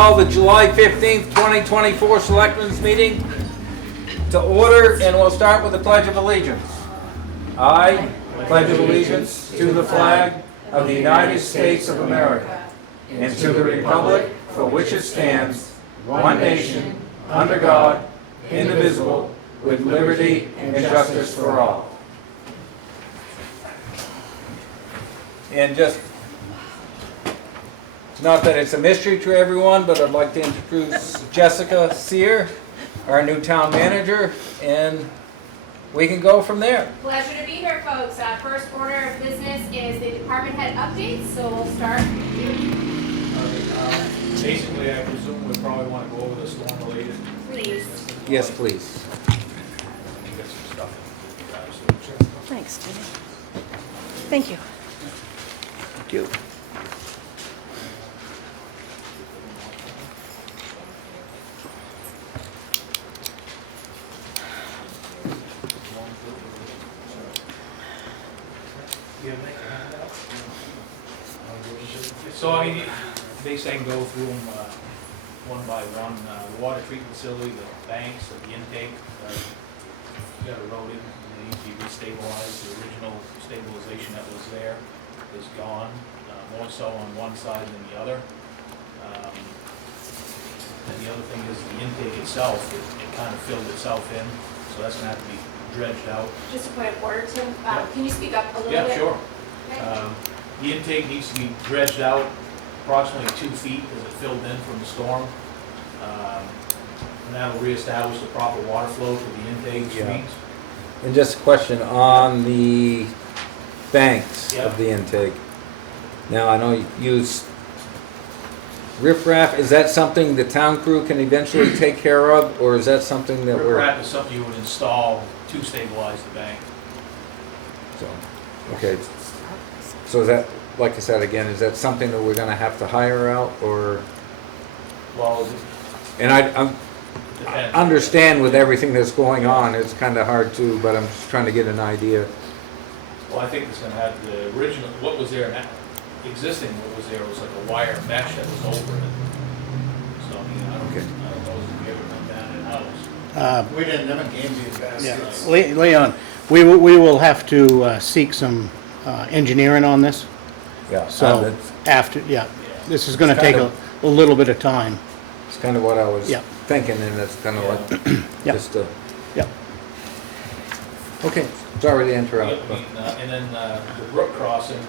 call the July 15th, 2024 Selectmen's Meeting to order, and we'll start with the Pledge of Allegiance. I pledge allegiance to the flag of the United States of America and to the republic for which it stands, one nation, under God, indivisible, with liberty and justice for all. And just, not that it's a mystery to everyone, but I'd like to introduce Jessica Sear, our new town manager, and we can go from there. Pleasure to be here, folks. First order of business is the department head updates, so we'll start here. Basically, I presume we probably want to go over the storm related. Please. Yes, please. Get some stuff. Thanks, Steve. Thank you. Thank you. So, I mean, they say go through them one by one. The water treatment facility, the banks, the intake, got eroded, and they need to be restabilized. The original stabilization that was there is gone, more so on one side than the other. And the other thing is the intake itself, it kind of filled itself in, so that's gonna have to be dredged out. Just a point of order, Tim. Yeah. Can you speak up a little bit? Yeah, sure. Okay. The intake needs to be dredged out approximately 2 feet as it filled in from the storm. And that'll reestablish the proper water flow to the intake Yeah. streams. And just a question on the banks Yeah. of the intake. Now, I know you use riprap. Is that something the town crew can eventually take care of, or is that something that we're... Riprap is something you would install to stabilize the bank. So, okay. So is that, like I said again, is that something that we're gonna have to hire out, or? Well, And I depends. understand with everything that's going on, it's kinda hard to, but I'm just trying to get an idea. Well, I think it's gonna have the original, what was there now, existing, what was there was like a wire mesh that was over it. So, I mean, I don't know if we ever come down in-house. We didn't, never gave me the best. Yeah. Leon, we will have to seek some engineering on this. Yeah, So that's, after, this is going to It's take kind a little bit of time. it's kinda what I was Yeah. thinking, and that's kinda like, Yeah. just a, Yeah. okay, sorry to Yeah, interrupt. I mean, and then the brook crossing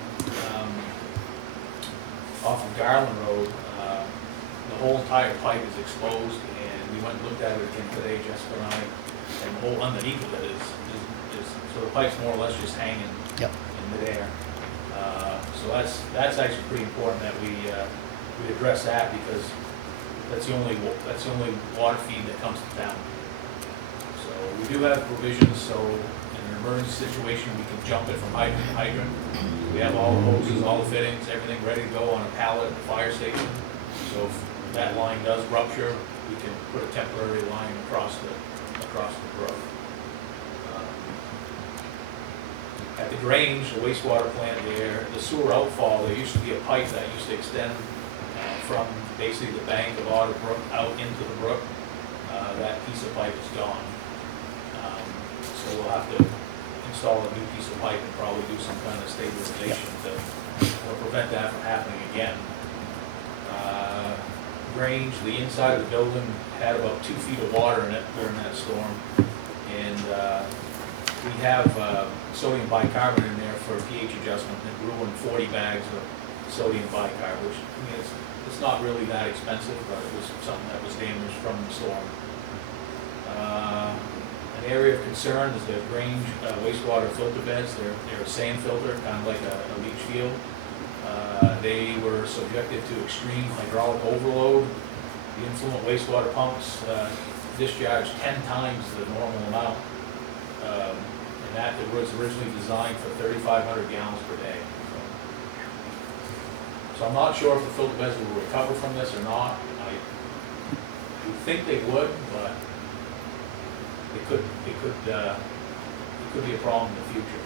off of Garland Road, the whole entire pipe is exposed, and we went and looked at it again today, Jessica and I, and the whole underneath of it is so the pipe's more or less just hanging Yep. in midair. So that's actually pretty important that we address that, because that's the only water feed that comes to town. So we do have provisions, so in an emergency situation, we can jump it from hydrant to hydrant. We have all the hoses, all the fittings, everything ready to go on a pallet at the fire station. So if that line does rupture, we can put a temporary line across the brook. At the Grange, the wastewater plant there, the sewer outfall, there used to be a pipe that used to extend from basically the bank of Otter Brook out into the brook. That piece of pipe is gone. So we'll have to install a new piece of pipe and probably do some kind of stabilization to prevent that from happening again. Grange, the inside of the building had about 2 feet of water in it during that storm. And we have sodium bicarbonate in there for a pH adjustment. It ruined 40 bags of sodium bicarb, which, I mean, it's not really that expensive, but it was something that was damaged from the storm. An area of concern is the Grange wastewater filter beds. They're a sand filter, kind of like a leach field. They were subjected to extreme hydraulic overload. The influent wastewater pumps discharged 10 times the normal amount. And that it was originally designed for 3,500 gallons per day. So I'm not sure if the filter beds will recover from this or not. I would think they would, but it could be a problem in the future.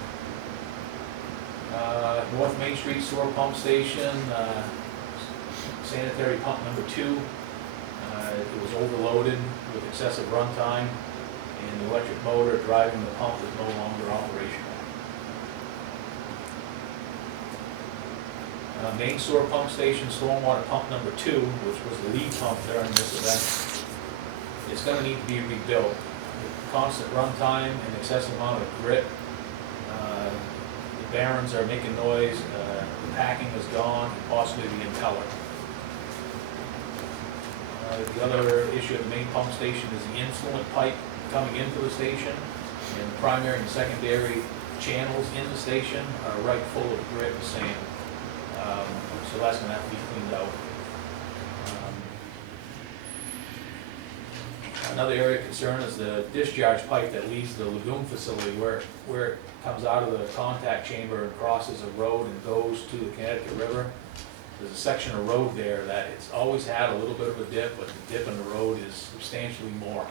North Main Street Sewer Pump Station, sanitary pump number 2 It was overloaded with excessive runtime, and the electric motor driving the pump is no longer operational. Main sewer pump station, stormwater pump number 2, which was the lead pump during this event, it's going to need to be rebuilt. With constant runtime and excessive amount of grit, the bearings are making noise, the packing is gone, and possibly the impeller. The other issue at the main pump station is the influent pipe coming into the station, and the primary and secondary channels in the station are right full of grit and sand. So that's going to have to be cleaned out. Another area of concern is the discharge pipe that leaves the lagoon facility where it comes out of the contact chamber and crosses a road and goes to the Connecticut River. There's a section of road there that it's always had a little bit of a dip, but the dip in the road is substantially more.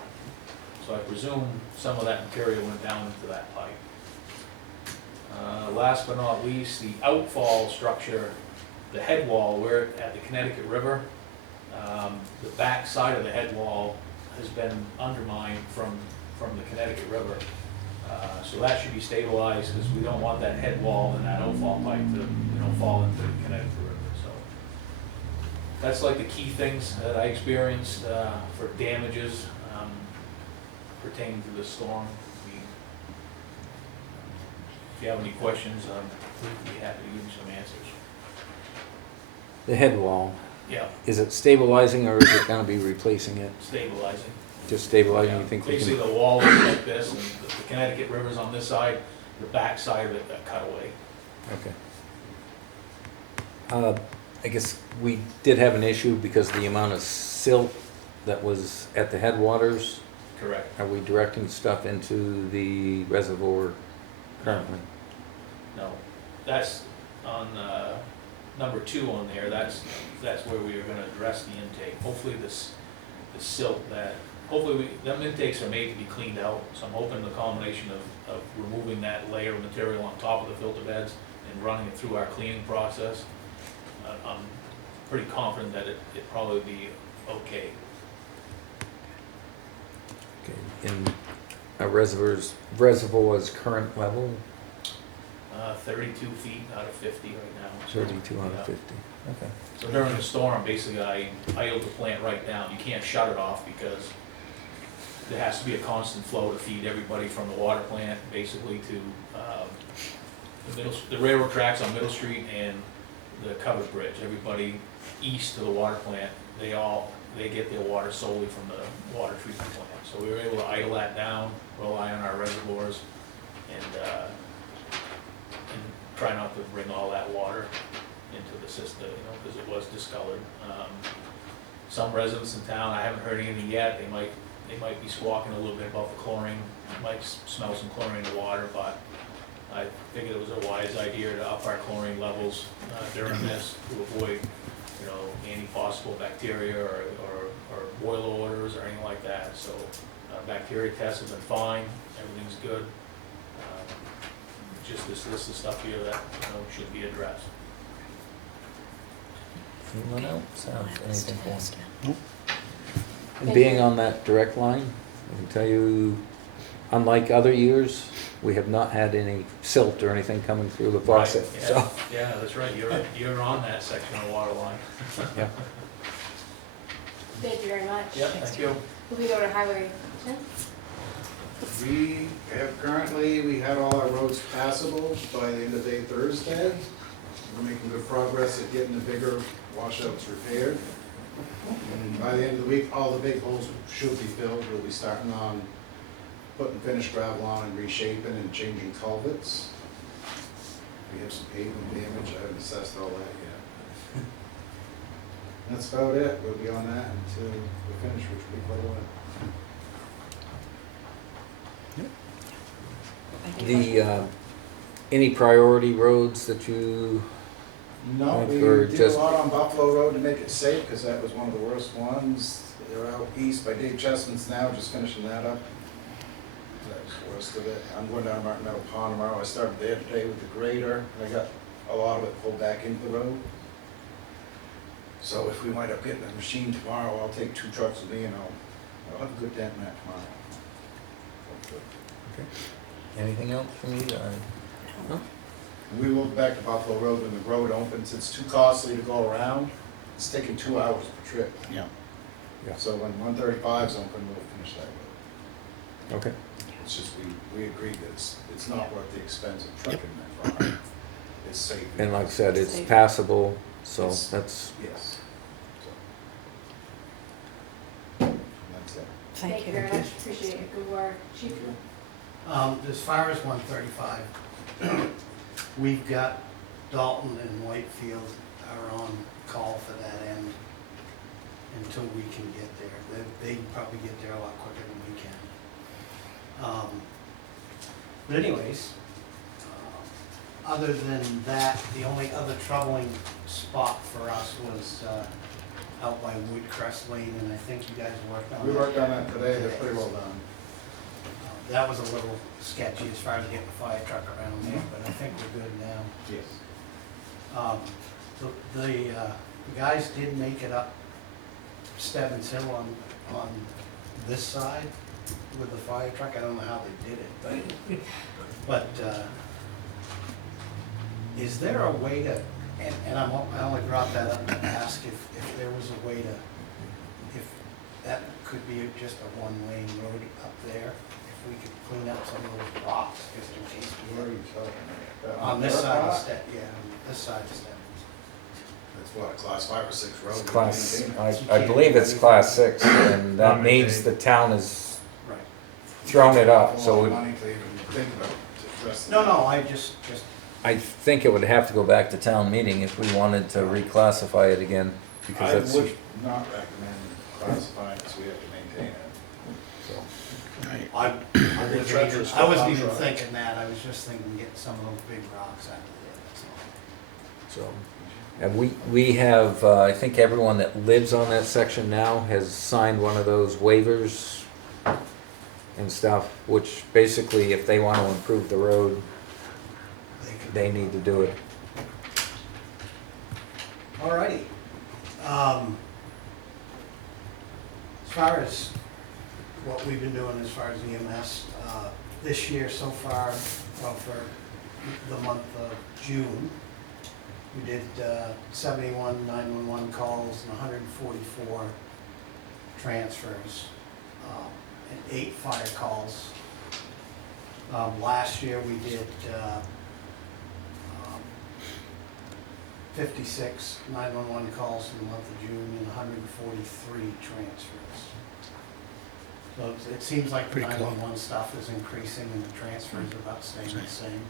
So I presume some of that material went down into that pipe. Last but not least, the outfall structure, the head wall where at the Connecticut River, the back side of the head wall has been undermined from the Connecticut River. So that should be stabilized because we don't want that head wall and that outfall pipe to fall into the Connecticut River. So that's like the key things that I experienced for damages pertaining to the storm. If you have any questions, we'd be happy to give you some answers. The head wall, Yeah, is it stabilizing or is it gonna be replacing it? stabilizing. Just stabilizing, Yeah, you think we basically can? the wall is like this, and the Connecticut River's on this side, the back side of it got cut away. Okay. I guess we did have an issue because the amount of silt that was at the headwaters. Correct. Are we directing stuff into the reservoir currently? No, that's on number 2 on there. That's where we are going to address the intake. Hopefully the silt that them intakes are made to be cleaned out. So I'm hoping the combination of removing that layer of material on top of the filter beds and running it through our cleaning process. I'm pretty confident that it probably be okay. Okay. In our reservoir's current level, 32 feet out of 50 right now. 32 out Yeah. of 50. Okay. So during the storm, basically I idled the plant right down. You can't shut it off because there has to be a constant flow to feed everybody from the water plant, basically to the railroad tracks on Middle Street and the covered bridge. Everybody east of the water plant, they get their water solely from the water treatment plant. So we were able to idle that down, rely on our reservoirs, and try not to bring all that water into the system, because it was discolored. Some residents in town, I haven't heard anything yet, they might be squawking a little bit about the chlorine, might smell some chlorine in the water, but I figured it was a wise idea to up our chlorine levels during this to avoid, any possible bacteria or boil orders or anything like that. So bacteria tests have been fine, everything's good. Just this list of stuff here that should be addressed. Anyone else have anything for me? And being on that direct line, I can tell you, unlike other years, we have not had any silt or anything coming through the faucet, Right, so. yeah, that's right, you're on that section of the water line. Yeah. Thank you very much. Yeah, thank you. Moving over to highway. Tim? We had all our roads passable by the end of day Thursday. We're making good progress at getting the bigger washouts repaired. And by the end of the week, all the big holes should be filled. We'll be starting on putting finished gravel on and reshaping and changing culverts. We have some pavement damage, I haven't assessed all that yet. That's about it, we'll be on that until we finish, which will be quite a while. Any priority roads that you, No, Like, we or did a just- lot on Buffalo Road to make it safe, because that was one of the worst ones. They're out east by Dave Chestnut's now, just finishing that up. That was the worst of it. I'm going down Martin Meadow Pond tomorrow. I started there today with the grader, and I got a lot of it pulled back into the road. So if we wind up getting a machine tomorrow, I'll take 2 trucks with me and I'll have a good dent in that tomorrow. Anything else from you? We will back to Buffalo Road when the road opens. It's too costly to go around. It's taking 2 hours per trip. Yeah. So when 135's open, we'll finish that road. Okay. It's just, we agreed that it's not worth the expense of trucking that far. It's safe. And like I said, it's passable, so It's- that's, Yes. So, and that's it. Thank you very much, appreciate it, good work. Chief? As far as 135, we've got Dalton and Whitefield are on call for that end until we can get there. They can probably get there a lot quicker than we can. But anyways, other than that, the only other troubling spot for us was out by Woodcrest Lane, and I think you guys worked on that. We worked on that today. They're pretty well done. That was a little sketchy as far as getting the fire truck around there, but I think we're good now. Yes. The guys did make it up Stebbins Hill on this side with the fire truck. I don't know how they did it, but is there a way to, and I only brought that up to ask if there was a way to, if that could be just a one-lane road up there, if we could clean up some of those rocks, just in case we Where are were you talking? on this side of yeah, on this side of Stebbins. That's what, a class 5 or 6 road? it's We class, maintain it. I believe it's class 6, and that means the town has Right. thrown it up, A so lot of it- money to even think about to address No, that. no, I just, I think it would have to go back to town meeting if we wanted to reclassify it again, because I that's, would not recommend classifying because we have to maintain it. so. Right. I wasn't even thinking that, I was just thinking getting some of those big rocks out of there, that's all. So, and we have, I think everyone that lives on that section now has signed one of those waivers and stuff, which basically, if they want to improve the road, they need to do it. Alrighty. As far as what we've been doing as far as EMS, this year so far, well, for the month of June, we did 71 911 calls and 144 transfers, and 8 fire calls. Last year we did 56 911 calls in the month of June and 143 transfers. So it seems like the Pretty close. 911 stuff is increasing and the transfers are about staying the same.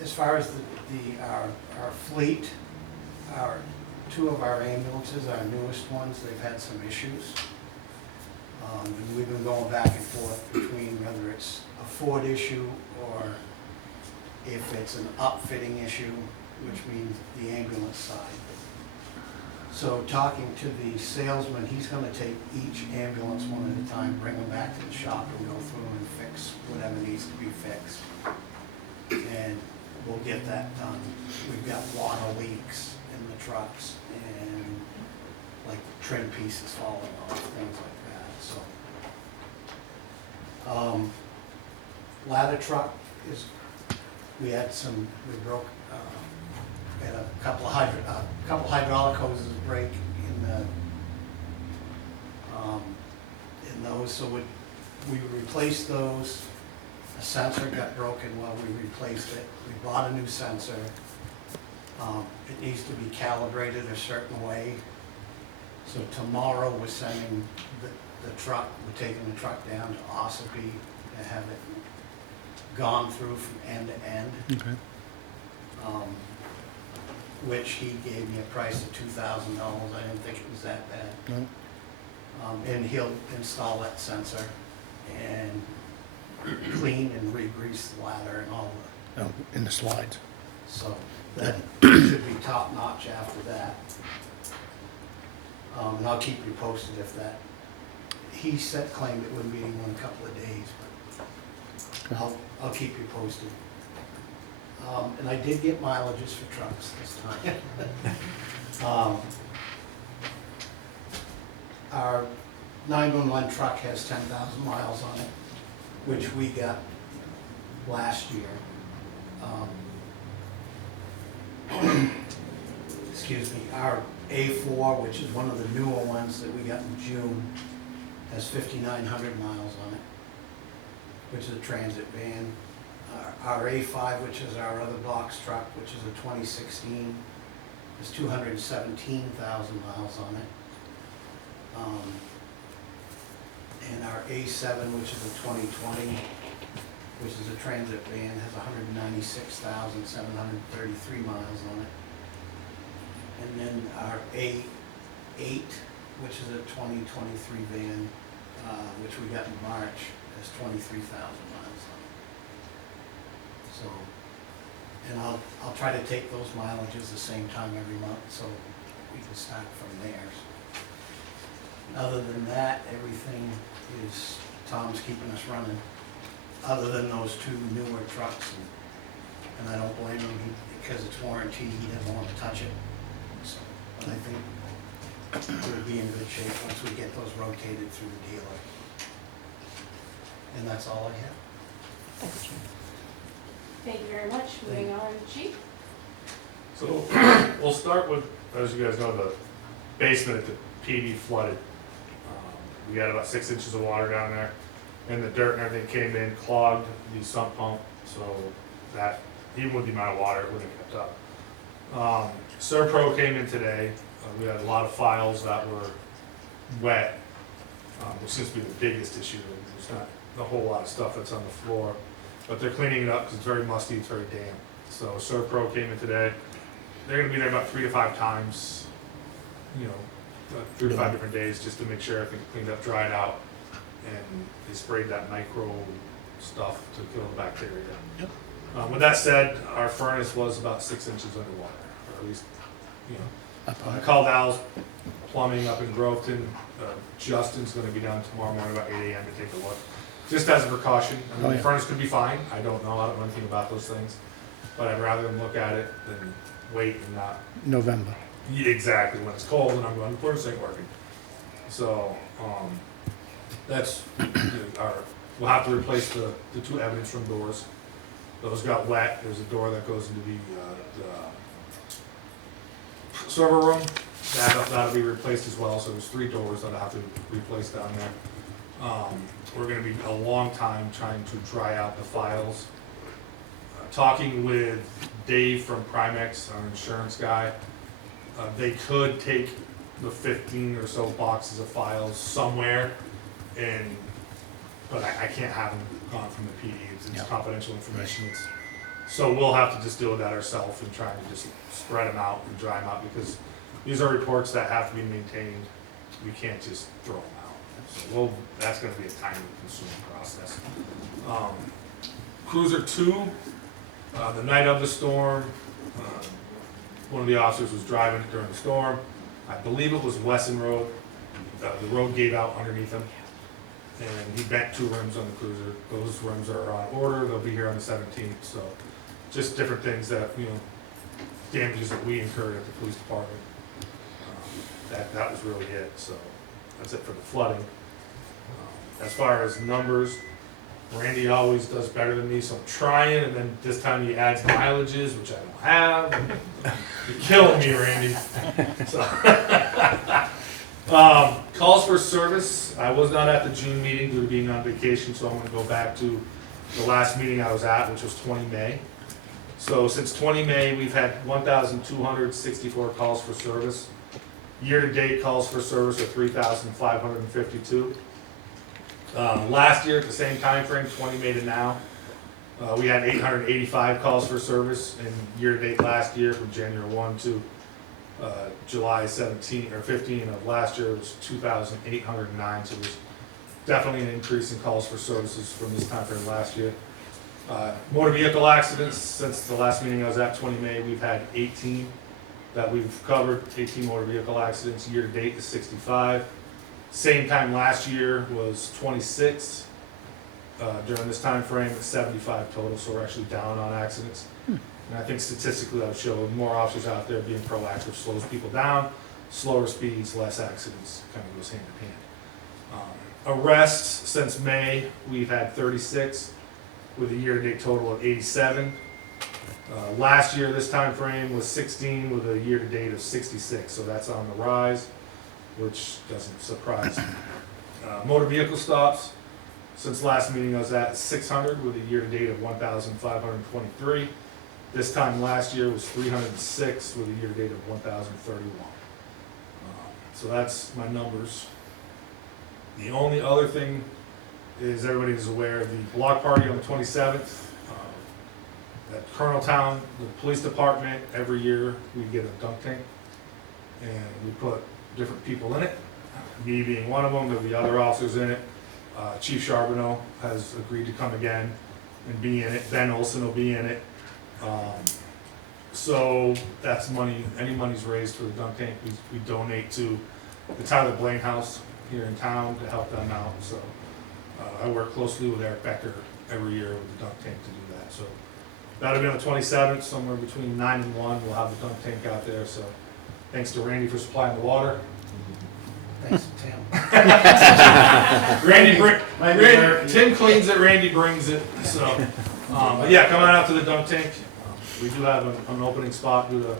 As far as our fleet, 2 of our ambulances, our newest ones, they've had some issues. And we've been going back and forth between whether it's a Ford issue or if it's an upfitting issue, which means the ambulance side. So talking to the salesman, he's gonna take each ambulance one at a time, bring them back to the shop and go through and fix whatever needs to be fixed. And we'll get that done. We've got water leaks in the trucks and like trim pieces falling off, things like that, so. Ladder truck is, we had a couple hydraulic hoses break in those, so we replaced those. A sensor got broken while we replaced it. We bought a new sensor. It needs to be calibrated a certain way. So tomorrow we're sending the truck, we're taking the truck down to Ossipee to have it gone through from end to end. Okay. Which he gave me a price of $2,000. I didn't think it was that bad. No. And he'll install that sensor and clean and re-grease the ladder and all the, Oh, in the slides. so that should be top notch after that. And I'll keep you posted if that, he claimed it wouldn't be more than a couple of days, but I'll keep you posted. And I did get mileages for trucks this time. Our 911 truck has 10,000 miles on it, which we got last year. Excuse me, our A4, which is one of the newer ones that we got in June, has 5,900 miles on it, which is a transit van. Our A5, which is our other box truck, which is a 2016, is 217,000 miles on it. And our A7, which is a 2020, which is a transit van, has 196,733 miles on it. And then our A8, which is a 2023 van, which we got in March, has 23,000 miles on it. So, and I'll try to take those mileages the same time every month, so we can start from there. Other than that, everything is, Tom's keeping us running, other than those two newer trucks, and I don't blame him, because it's warranty, he doesn't want to touch it. So, but I think we'll be in good shape once we get those rotated through the dealer. And that's all I have. Thank you very much. Moving on, Chief. So we'll start with, as you guys know, the basement at the PD flooded. We had about 6 inches of water down there, and the dirt and everything came in, clogged the sump pump, so that, even with the amount of water, it wouldn't have kept up. Serpro came in today. We had a lot of files that were wet, which seems to be the biggest issue. There's not a whole lot of stuff that's on the floor, but they're cleaning it up because it's very musty, it's very damp. So Serpro came in today. They're gonna be there about 3 to 5 times, 3 to 5 different days, just to make sure everything's cleaned up, dried out, and they sprayed that micro stuff to kill the bacteria. Yep. With that said, our furnace was about 6 inches underwater, or at least, I called Al's Plumbing up in Groveton. Justin's gonna be down tomorrow morning about 8 AM to take a look, just as a precaution. I mean, Oh, the yeah. furnace could be fine, I don't know anything about those things, but I'd rather them look at it than wait and not. November. Yeah, exactly, when it's cold and I'm going, the furnace ain't working. So, that's, we'll have to replace the 2 evidence room doors. Those got wet. There's a door that goes into the server room. That'll be replaced as well, so there's 3 doors that'll have to be replaced down there. We're gonna be a long time trying to dry out the files. Talking with Dave from Primex, our insurance guy, they could take the 15 or so boxes of files somewhere, but I can't have them gone from the PD. It's Yeah. confidential information. So we'll have to just deal with that ourselves and try to just spread them out and dry them out, because these are reports that have to be maintained. We can't just throw them out. So that's gonna be a time-consuming process. Cruiser 2, the night of the storm, one of the officers was driving during the storm. I believe it was Wesson Road. The road gave out underneath him, and he bent 2 rims on the cruiser. Those rims are on order. They'll be here on the 17th. So just different things that, damages that we incurred at the police department. That was really it. So that's it for the flooding. As far as numbers, Randy always does better than me, so I'm trying, and then this time he adds mileages, which I don't have. You're killing me, Randy. So, calls for service. I was not at the June meeting due to being on vacation, so I'm gonna go back to the last meeting I was at, which was 20 May. So since 20 May, we've had 1,264 calls for service. Year-to-date calls for service are 3,552. Last year, at the same time frame, 20 May to now, we had 885 calls for service, and year-to-date last year, from January 1 to July 17 or 15 of last year, was 2,809. So there's definitely an increase in calls for services from this time frame last year. Motor vehicle accidents, since the last meeting I was at, 20 May, we've had 18 that we've covered. 18 motor vehicle accidents. Year-to-date is 65. Same time last year was 26. during this time frame, it's 75 total, so we're actually down on accidents. And I think statistically that would show more officers out there being proactive slows people down, slower speeds, less accidents, kind of goes hand in hand. Arrests, since May, we've had 36, with a year-to-date total of 87. Last year, this time frame was 16, with a year-to-date of 66, so that's on the rise, which doesn't surprise me. Motor vehicle stops, since last meeting I was at 600, with a year-to-date of 1,523. This time last year was 306, with a year-to-date of 1,031. So that's my numbers. The only other thing is everybody is aware of the block party on the 27th. At Coloneltown, the police department, every year we get a dunk tank and we put different people in it. Me being one of them, there'll be other officers in it. Chief Charbonneau has agreed to come again and be in it. Ben Olson will be in it. So that's money, any money's raised for the dunk tank, we donate to the Tyler Blaine House here in town to help them out. So I work closely with Eric Becker every year with the dunk tank to do that. So that'll be on the 27th, somewhere between 9 and 1, we'll have the dunk tank out there. So thanks to Randy for supplying the water. Thanks, Tim. Tim cleans it, Randy brings it. So, but yeah, come on out to the dunk tank. We do have an opening spot due to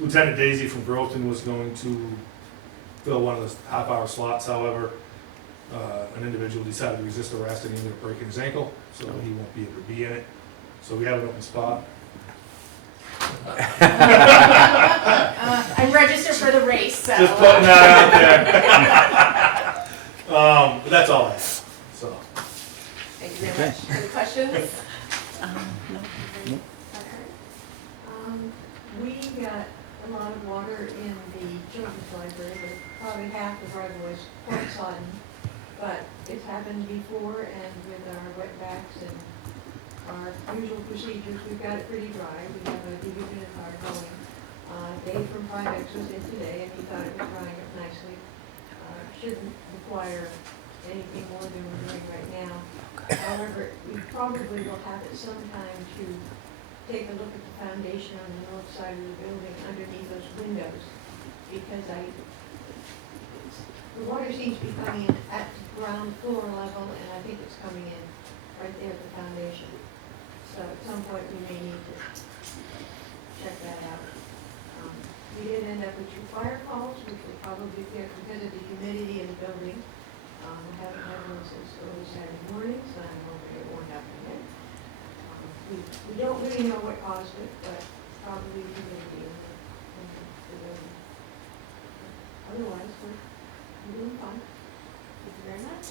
Lieutenant Daisy from Groveton was going to fill one of the half-hour slots. However, an individual decided to resist arrest and he ended up breaking his ankle, so he won't be able to be in it. So we have an open spot. I'm registered for the race, so. Just putting that out there. But that's all I have. So. Thank you very much. Any questions? We got a lot of water in the children's library, but probably half the driveway's quite sodden. But it's happened before, and with our wetbacks and our usual procedures, we've got it pretty dry. We have a dehumidifier going. Dave from Primex was in today, and he thought it was drying up nicely. Shouldn't require anything more than we're doing right now. However, we probably will have it sometime to take a look at the foundation on the north side of the building underneath those windows, because the water seems to be coming in at the ground floor level, and I think it's coming in right there at the foundation. So at some point we may need to check that out. We did end up with 2 fire calls, which were probably there because of the humidity in the building. We haven't had one since early Saturday morning, so I'm hoping it won't happen again. We don't really know what caused it, but probably humidity in the building. Otherwise, we're doing fine. Thank you very much.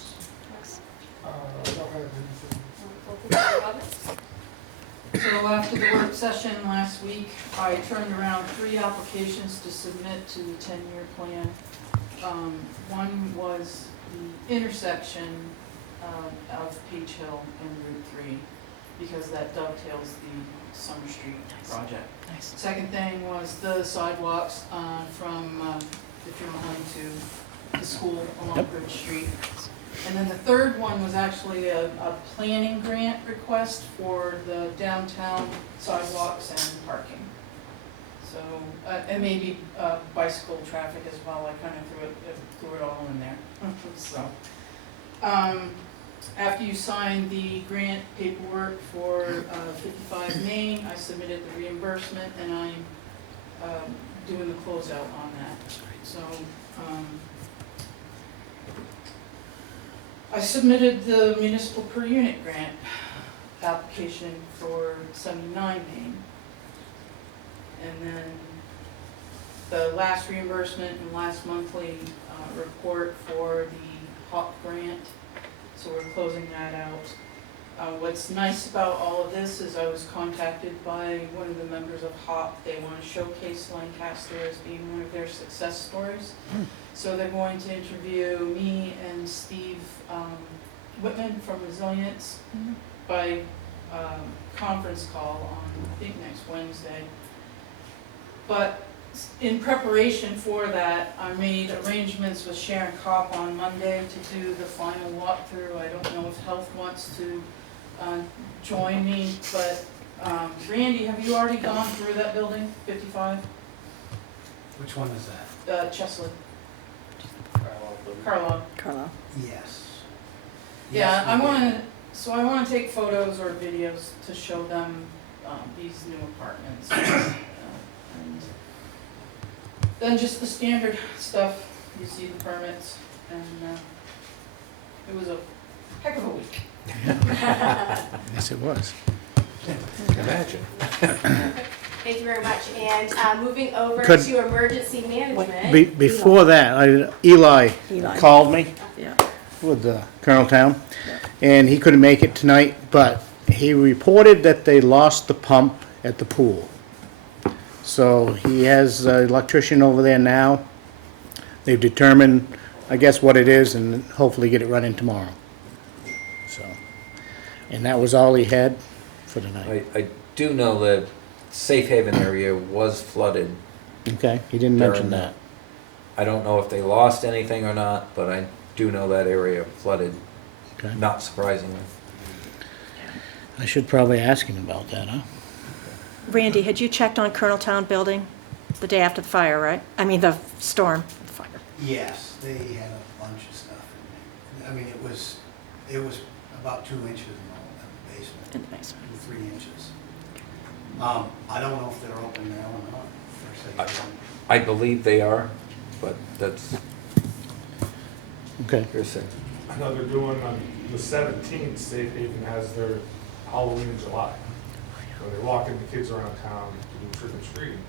So after the work session last week, I turned around 3 applications to submit to the 10-year plan. One was the intersection of Page Hill and Route 3, because that dovetails the Summer Street project. Nice. Second thing was the sidewalks from the funeral home to the school along Bridge Street. And then the third one was actually a planning grant request for the downtown sidewalks and parking. So, and maybe bicycle traffic as well. I kind of threw it all in there. So, after you sign the grant paperwork for 55 Main, I submitted the reimbursement, and I'm doing the closeout on that. So, I submitted the municipal per unit grant application for 79 Main. And then the last reimbursement and last monthly report for the HOP grant. So we're closing that out. What's nice about all of this is I was contacted by one of the members of HOP. They want to showcase Lancaster as being one of their success stories. So they're going to interview me and Steve Whitman from Resilience by conference call on, I think, next Wednesday. But in preparation for that, I made arrangements with Sharon Kopp on Monday to do the final walkthrough. I don't know if Health wants to join me, but Randy, have you already gone through that building, 55? Which one is that? Chesley, Carlisle. Carlo. Yes. Yeah, Yes, I we did. want to take photos or videos to show them these new apartments. And then just the standard stuff, you see the permits, and it was a heck of a week. Yes, it was. Imagine. Thank you very much. And moving over Could- to emergency management. Before that, Eli Eli. called me Yeah. with Colonel Town, and he couldn't make it tonight, but he reported that they lost the pump at the pool. So he has an electrician over there now. They've determined, I guess, what it is, and hopefully get it running tomorrow. So, and that was all he had for tonight. I do know that Safe Haven area was flooded. Okay, he didn't mention During that. I don't know if they lost anything or not, but I do know that area flooded, Okay. not surprisingly. I should probably ask him about that, huh? Randy, had you checked on Colonel Town building the day after the fire, right? I mean, the storm, the fire. Yes, they had a bunch of stuff in there. I mean, it was about 2 inches in the basement, In the basement. 3 inches. I don't know if they're open now or not. They're saying I believe they are, but that's Okay. hearsay. I know they're doing on the 17th, Safe Haven has their Halloween in July. So they're walking the kids around town to do trick or treating.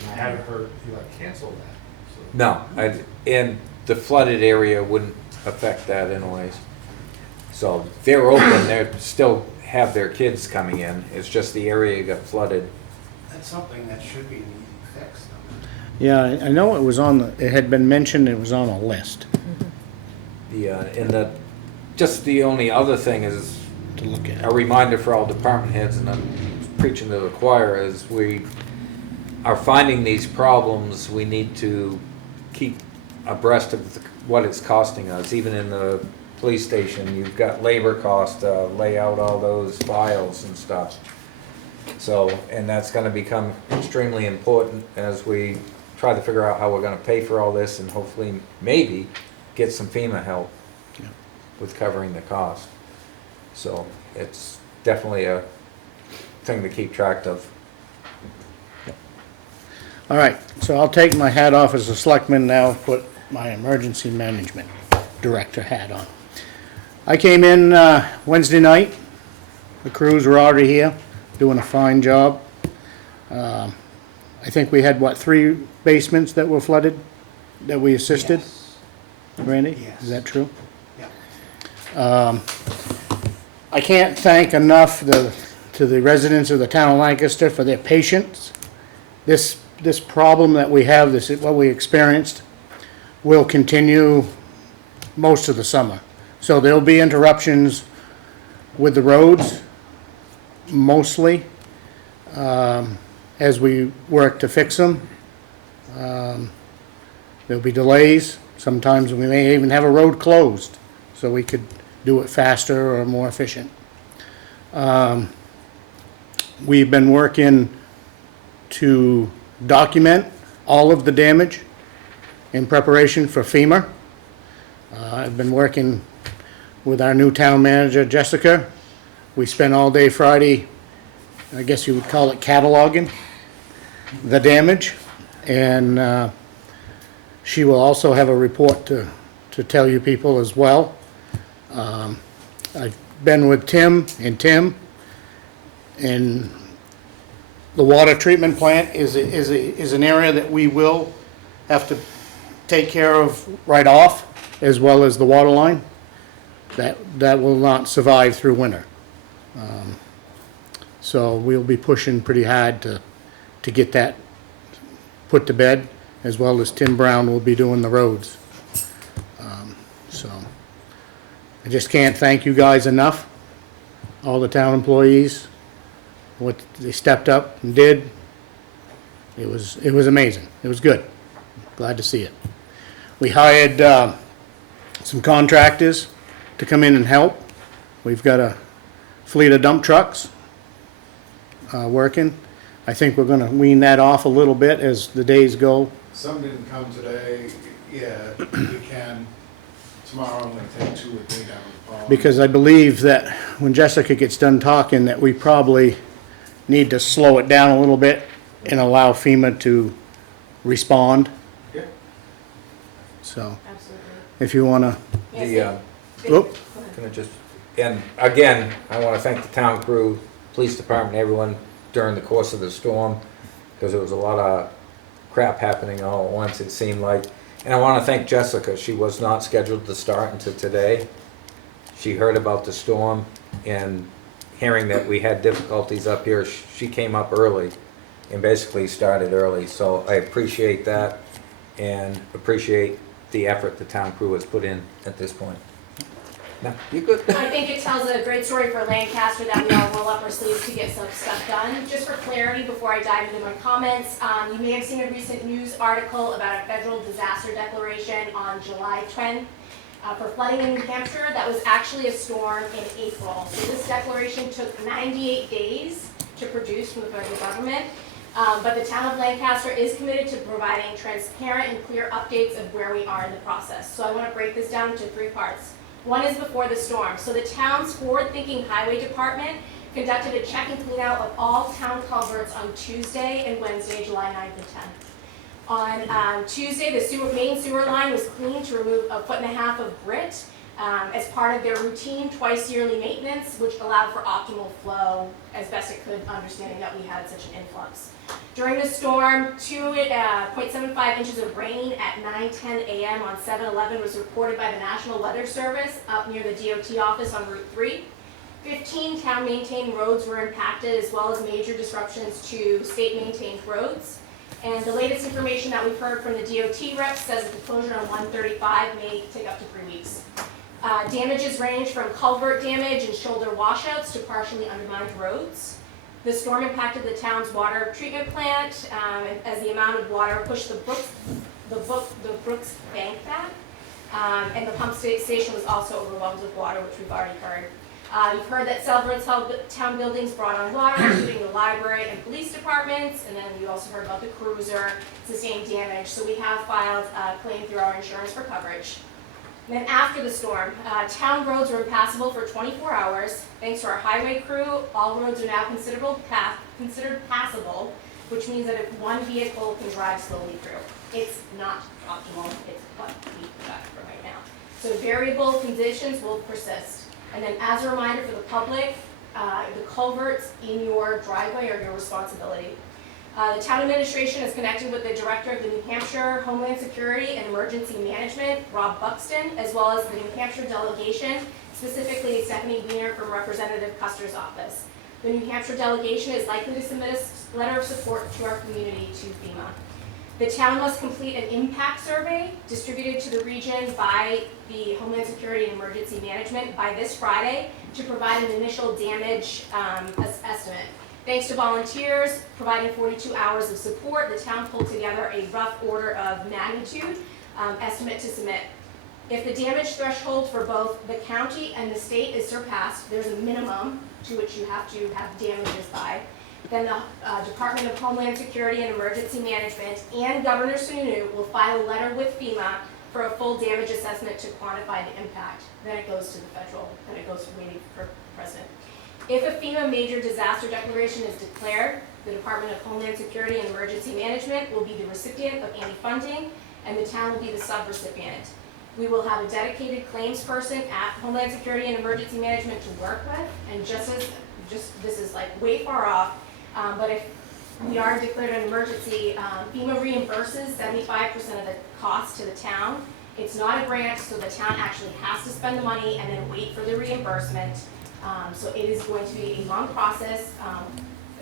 And I haven't heard you like cancel that. So No, and the flooded area wouldn't affect that anyways. So they're open, they still have their kids coming in, it's just the area got flooded. that's something that should be an easy fix, though. Yeah, I know it was it had been mentioned, it was on a list Just the only other thing is to look a at. reminder for all department heads, and I'm preaching to the choir, is we are finding these problems, we need to keep abreast of what it's costing us. Even in the police station, you've got labor cost to lay out all those files and stuff. So, and that's gonna become extremely important as we try to figure out how we're gonna pay for all this, and hopefully, maybe, get some FEMA help Yeah. with covering the cost. So, it's definitely a thing to keep track of. All right, so I'll take my hat off as a selectman now, put my emergency management director hat on. I came in Wednesday night. The crews were already here, doing a fine job. I think we had, 3 basements that were flooded, that we assisted? Yes. Randy? Yes. Is that true? Yeah. I can't thank enough to the residents of the town of Lancaster for their patience. This problem that we have, what we experienced, will continue most of the summer. So there'll be interruptions with the roads, mostly, as we work to fix them. There'll be delays. Sometimes we may even have a road closed, so we could do it faster or more efficient. We've been working to document all of the damage in preparation for FEMA. I've been working with our new town manager, Jessica. We spent all day Friday, I guess you would call it cataloging the damage, and she will also have a report to tell you people as well. I've been with Tim, and the water treatment plant is an area that we will have to take care of right off, as well as the water line. That will not survive through winter. So we'll be pushing pretty hard to get that put to bed, as well as Tim Brown will be doing the roads. So I just can't thank you guys enough, all the town employees, what they stepped up and did. It was amazing. It was good. Glad to see it. We hired some contractors to come in and help. We've got a fleet of dump trucks working. I think we're gonna wean that off a little bit as the days go. Some didn't come today, yeah, we can, tomorrow I'm gonna take 2 or 3 down the pond. Because I believe that when Jessica gets done talking, that we probably need to slow it down a little bit and allow FEMA to respond. Yeah. So, Absolutely. if you wanna, Yes, whoop, Can I just, and again, I want to thank the town crew, police department, everyone during the course of the storm, because there was a lot of crap happening all at once, it seemed like. And I want to thank Jessica. She was not scheduled to start until today. She heard about the storm, and hearing that we had difficulties up here, she came up early and basically started early. So I appreciate that and appreciate the effort the town crew has put in at this point. No, you good? I think it tells a great story for Lancaster that we all roll up our sleeves to get some stuff done. Just for clarity, before I dive into my comments, you may have seen a recent news article about a federal disaster declaration on July 10th for flooding in New Hampshire. That was actually a storm in April. So this declaration took 98 days to produce from the federal government. But the town of Lancaster is committed to providing transparent and clear updates of where we are in the process. So I want to break this down into 3 parts. One is before the storm. So the town's forward-thinking highway department conducted a check and clean out of all town culverts on Tuesday and Wednesday, July 9th and 10th. On Tuesday, the main sewer line was cleaned to remove 1.5 feet of grit as part of their routine twice-yearly maintenance, which allowed for optimal flow as best it could, understanding that we had such an influx. During the storm, 2.75 inches of rain at 9:10 a.m. on 7/11 was reported by the National Weather Service up near the DOT office on Route 3. 15 town-maintained roads were impacted, as well as major disruptions to state-maintained roads. And the latest information that we've heard from the DOT rep says that the closure on 135 may take up to 3 weeks. Damages range from culvert damage and shoulder washouts to partially undermined roads. The storm impacted the town's water treatment plant as the amount of water pushed the Brooks bank back. And the pump station was also overwhelmed with water, which we've already heard. You've heard that several town buildings brought on water, including the library and police departments, and then you also heard about the cruiser sustained damage. So we have filed a claim through our insurance for coverage. And then after the storm, town roads were impassable for 24 hours. Thanks to our highway crew, all roads are now considered passable, which means that if one vehicle can drive slowly through. It's not optimal, it's what we've got for right now. So variable conditions will persist. And then as a reminder for the public, the culverts in your driveway are your responsibility. The town administration is connected with the director of the New Hampshire Homeland Security and Emergency Management, Rob Buxton, as well as the New Hampshire delegation, specifically Stephanie Wiener from Representative Custer's office. The New Hampshire delegation is likely to submit a letter of support to our community to FEMA. The town must complete an impact survey distributed to the region by the Homeland Security and Emergency Management by this Friday to provide an initial damage estimate. Thanks to volunteers providing 42 hours of support, the town pulled together a rough order of magnitude estimate to submit. If the damage threshold for both the county and the state is surpassed, there's a minimum to which you have to have damages by. Then the Department of Homeland Security and Emergency Management and Governor Sununu will file a letter with FEMA for a full damage assessment to quantify the impact. Then it goes to the federal, then it goes to waiting for President. If a FEMA major disaster declaration is declared, the Department of Homeland Security and Emergency Management will be the recipient of any funding, and the town will be the subrecipient. We will have a dedicated claims person at Homeland Security and Emergency Management to work with, and this is like way far off, but if we are declared an emergency, FEMA reimburses 75% of the cost to the town. It's not a grant, so the town actually has to spend the money and then wait for the reimbursement. So it is going to be a long process.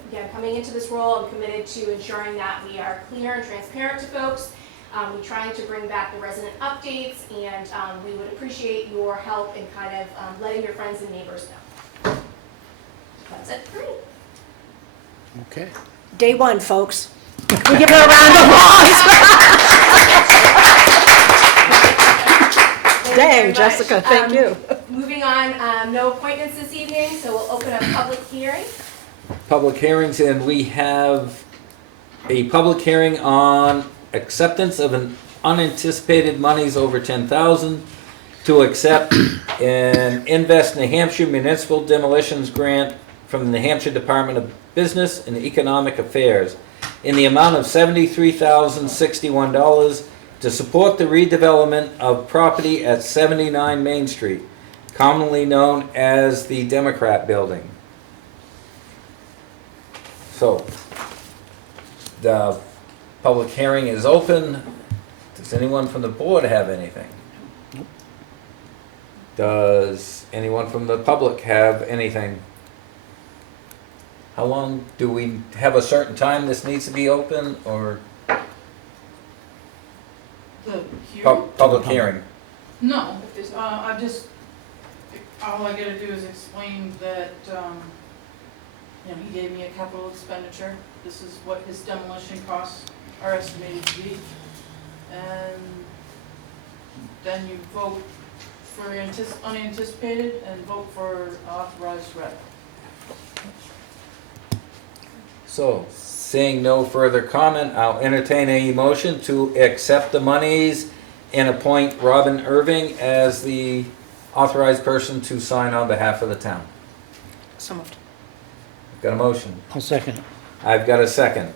Again, coming into this role, I'm committed to ensuring that we are clear and transparent to folks. We're trying to bring back the resident updates, and we would appreciate your help in kind of letting your friends and neighbors know. That's it for me. Okay. Day one, folks. We give her a round of applause. Thank you very Dang, much. Jessica, thank you. Moving on, no appointments this evening, so we'll open up public hearing. Public hearings, and we have a public hearing on acceptance of an unanticipated monies over 10,000 to accept an Invest New Hampshire Municipal Demolitions Grant from the New Hampshire Department of Business and Economic Affairs in the amount of $73,061 to support the redevelopment of property at 79 Main Street, commonly known as the Democrat Building. So, the public hearing is open. Does anyone from the board have anything? Does anyone from the public have anything? How long, do we have a certain time this needs to be open, or The hearing? public hearing? No, I just, all I gotta do is explain that, you know, he gave me a capital expenditure. This is what his demolition costs are estimated to be. And then you vote for unanticipated and vote for authorized rep. So, seeing no further comment, I'll entertain a motion to accept the monies and appoint Robin Irving as the authorized person to sign on behalf of the town. So moved. Got a motion? I'll second it. I've got a second.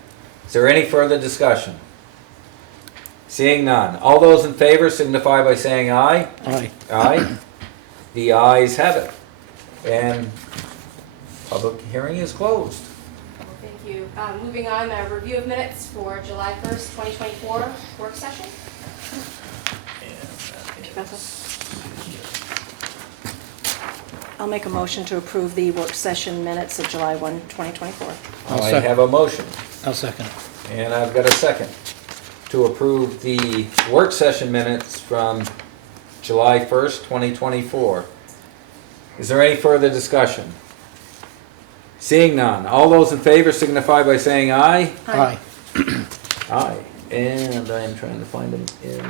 Is there any further discussion? Seeing none. All those in favor signify by saying aye. Aye. Aye. The ayes have it. And public hearing is closed. Well, thank you. Moving on, a review of minutes for July 1st, 2024 work session. I'll make a motion to approve the work session minutes of July 1, 2024. I have a motion, I'll second it. and I've got a second to approve the work session minutes from July 1st, 2024. Is there any further discussion? Seeing none. All those in favor signify by saying aye. Aye. Aye. And I am trying to find them in,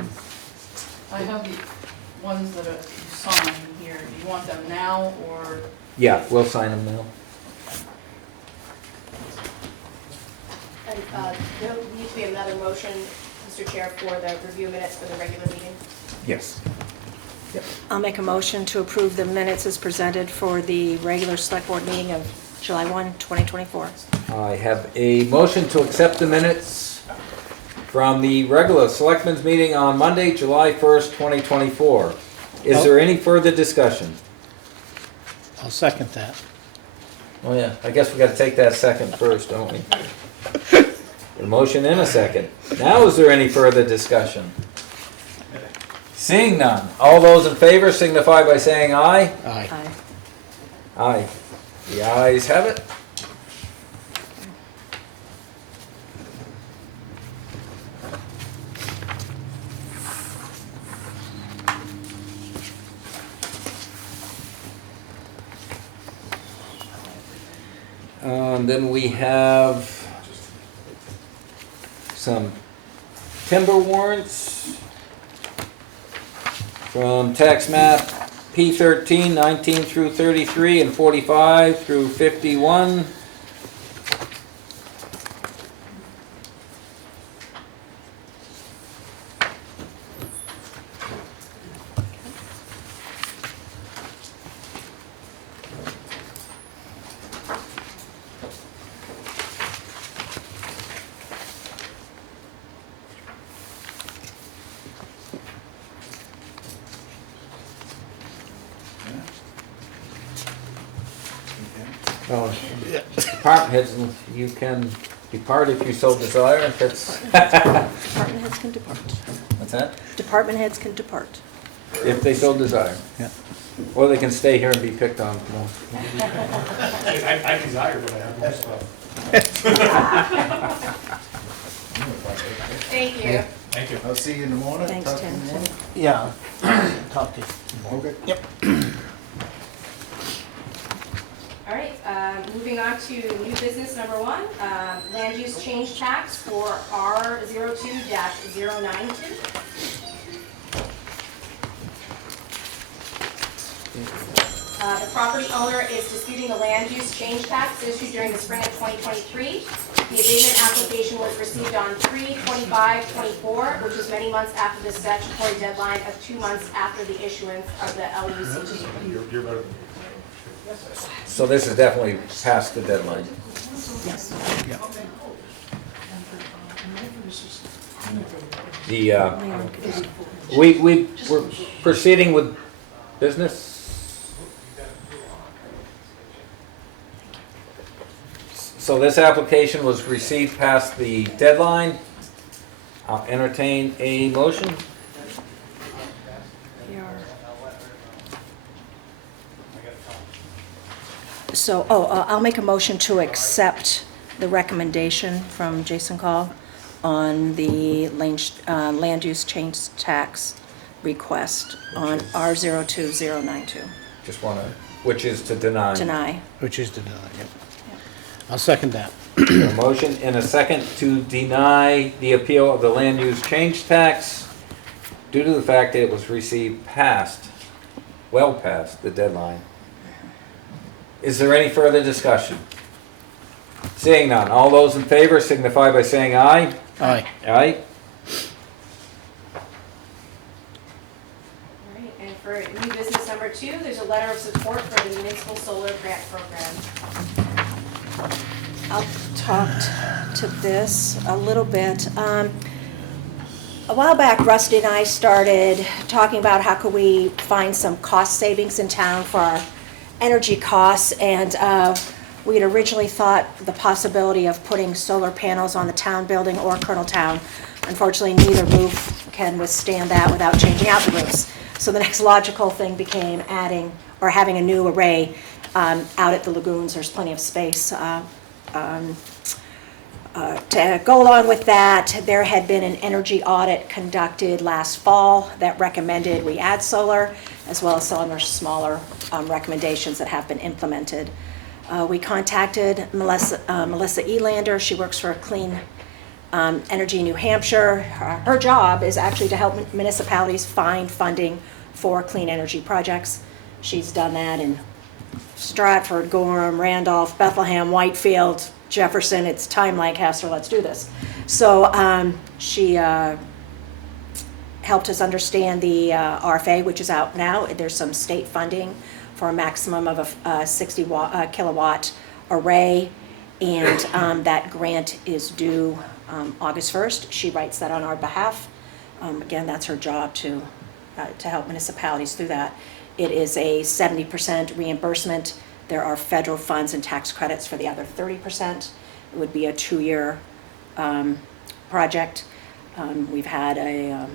I have the ones that are signed here. Do you want them now or? yeah, we'll sign them now. And there needs to be another motion, Mr. Chair, for the review minutes for the regular meeting. Yes. I'll make a motion to approve the minutes as presented for the regular select board meeting of July 1, 2024. I have a motion to accept the minutes from the regular selectmen's meeting on Monday, July 1st, 2024. Is there any further discussion? I'll second that. Oh yeah, I guess we gotta take that second first, don't we? A motion and a second. Now is there any further discussion? Seeing none. All those in favor signify by saying aye. Aye. Aye. Aye. The ayes have it. Then we have some timber warrants from tax map P13, 19 through 33, and 45 through 51. Oh, department heads, you can depart if you so desire, if it's, Department heads can depart. what's that? Department heads can depart. If they so desire. Yeah. Or they can stay here and be picked on more. I desire, but I have more stuff. Thank you. Thank you. I'll see you in the morning. Thanks, Talk to you Tim. in the morning. Yeah. Talk to you. Okay. All right, Moving on to new business number 1, land use change tax for R02-092. The property owner is disputing the land use change tax issued during the spring of 2023. The abatement application was received on 3/25/24, which is many months after the statutory deadline of 2 months after the issuance of the LUC. You're better. So this is definitely past the deadline. Yes. We're proceeding with business. So this application was received past the deadline. I'll entertain a motion. So, I'll make a motion to accept the recommendation from Jason Call on the land use change tax request on R02-092. Just want to, which is to deny. Deny. Which is denied, yep. I'll second that. A motion and a second to deny the appeal of the land use change tax due to the fact that it was received well past the deadline. Is there any further discussion? Seeing none, all those in favor signify by saying aye. Aye. Aye. All right, and for new business number 2, there's a letter of support for the municipal solar grant program. I'll talk to this a little bit. A while back, Rusty and I started talking about how could we find some cost savings in town for our energy costs, and we had originally thought the possibility of putting solar panels on the town building or Colonel Town. Unfortunately, neither roof can withstand that without changing out the roofs. So the next logical thing became adding or having a new array out at the lagoons. There's plenty of space. To go along with that, there had been an energy audit conducted last fall that recommended we add solar, as well as some other smaller recommendations that have been implemented. We contacted Melissa Elander. She works for Clean Energy New Hampshire. Her job is actually to help municipalities find funding for clean energy projects. She's done that in Stratford, Gorham, Randolph, Bethlehem, Whitefield, Jefferson. It's time, Lancaster, let's do this. So she helped us understand the RFA, which is out now. There's some state funding for a maximum of a 60 kilowatt array, and that grant is due August 1st. She writes that on our behalf. Again, that's her job to help municipalities through that. It is a 70% reimbursement. There are federal funds and tax credits for the other 30%. It would be a 2-year project. We've had a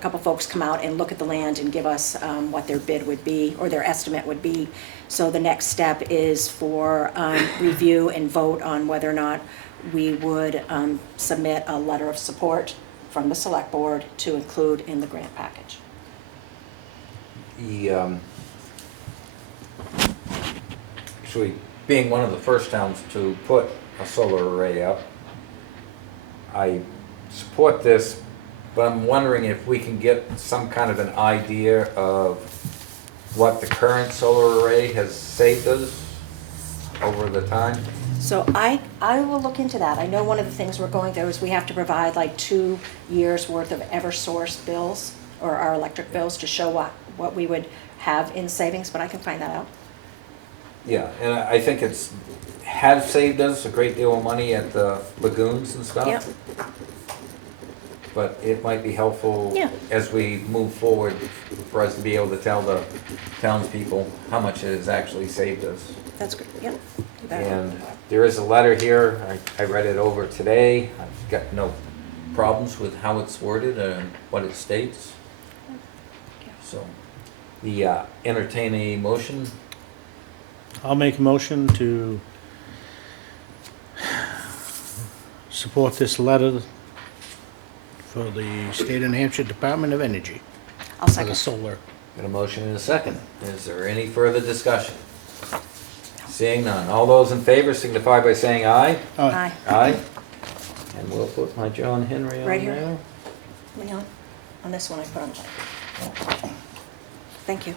couple folks come out and look at the land and give us what their bid would be, or their estimate would be. So the next step is for review and vote on whether or not we would submit a letter of support from the select board to include in the grant package. Actually, being one of the first towns to put a solar array up, I support this, but I'm wondering if we can get some kind of an idea of what the current solar array has saved us over the time. So I will look into that. I know one of the things we're going through is we have to provide like 2 years worth of Eversource bills, or our electric bills, to show what we would have in savings, but I can find that out. Yeah, and I think has saved us a great deal of money at the lagoons and stuff. Yep. But it might be helpful Yeah. as we move forward for us to be able to tell the townspeople how much it has actually saved us. That's good, yep. You bet. And there is a letter here, I read it over today. I've got no problems with how it's worded and what it states. So, entertain a motion. I'll make a motion to support this letter for the State of New Hampshire Department of Energy I'll for the second. solar. Got a motion and a second. Is there any further discussion? Seeing none. All those in favor signify by saying aye. Aye. Aye. And we'll put my John Henry on Right here. there. Leon, on this one I put on. Thank you.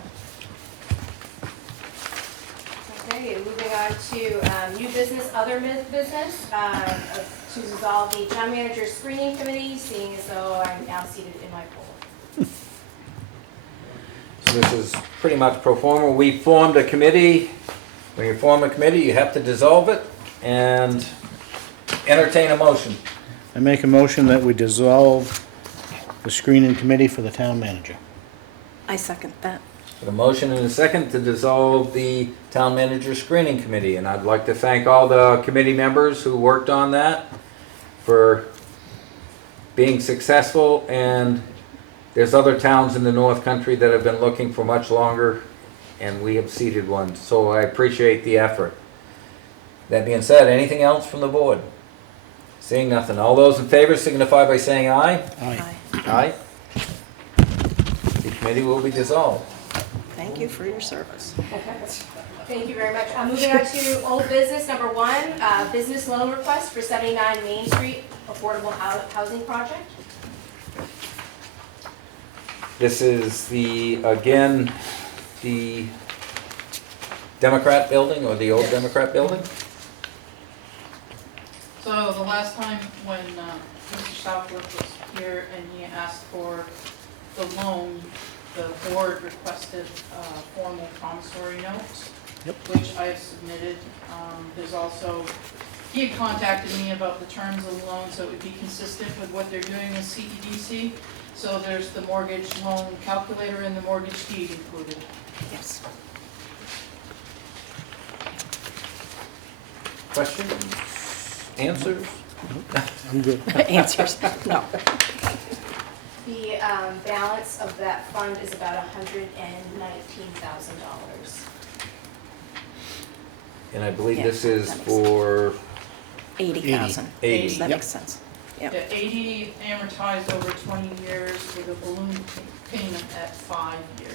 Okay, moving on to new business, other business, to dissolve the town manager screening committee, seeing as though I'm now seated in my poll. So this is pretty much pro forma. We formed a committee. When you form a committee, you have to dissolve it and entertain a motion. I make a motion that we dissolve the screening committee for the town manager. I second that. A motion and a second to dissolve the town manager screening committee. And I'd like to thank all the committee members who worked on that for being successful. And there's other towns in the North Country that have been looking for much longer, and we have seated one. So I appreciate the effort. That being said, anything else from the board? Seeing nothing. All those in favor signify by saying aye. Aye. Aye. The committee will be dissolved. Thank you for your service. Thank you very much. Moving on to old business, number one, business loan request for 79 Main Street Affordable Housing Project. This is again, the Democrat building, or the old Democrat building? So the last time when Mr. Southworth was here and he asked for the loan, the board requested formal promissory notes, which I have submitted. There's also, he had contacted me about the terms of the loan, so it would be consistent with what they're doing with CEDC. So there's the mortgage loan calculator and the mortgage deed included. Yes. Questions? Answers? I'm good. Answers, no. The balance of that fund is about $119,000. And I believe Yeah, this is that makes for 80,000. 80. So that makes sense. The 80 amortized over 20 years with a balloon payment at 5 years.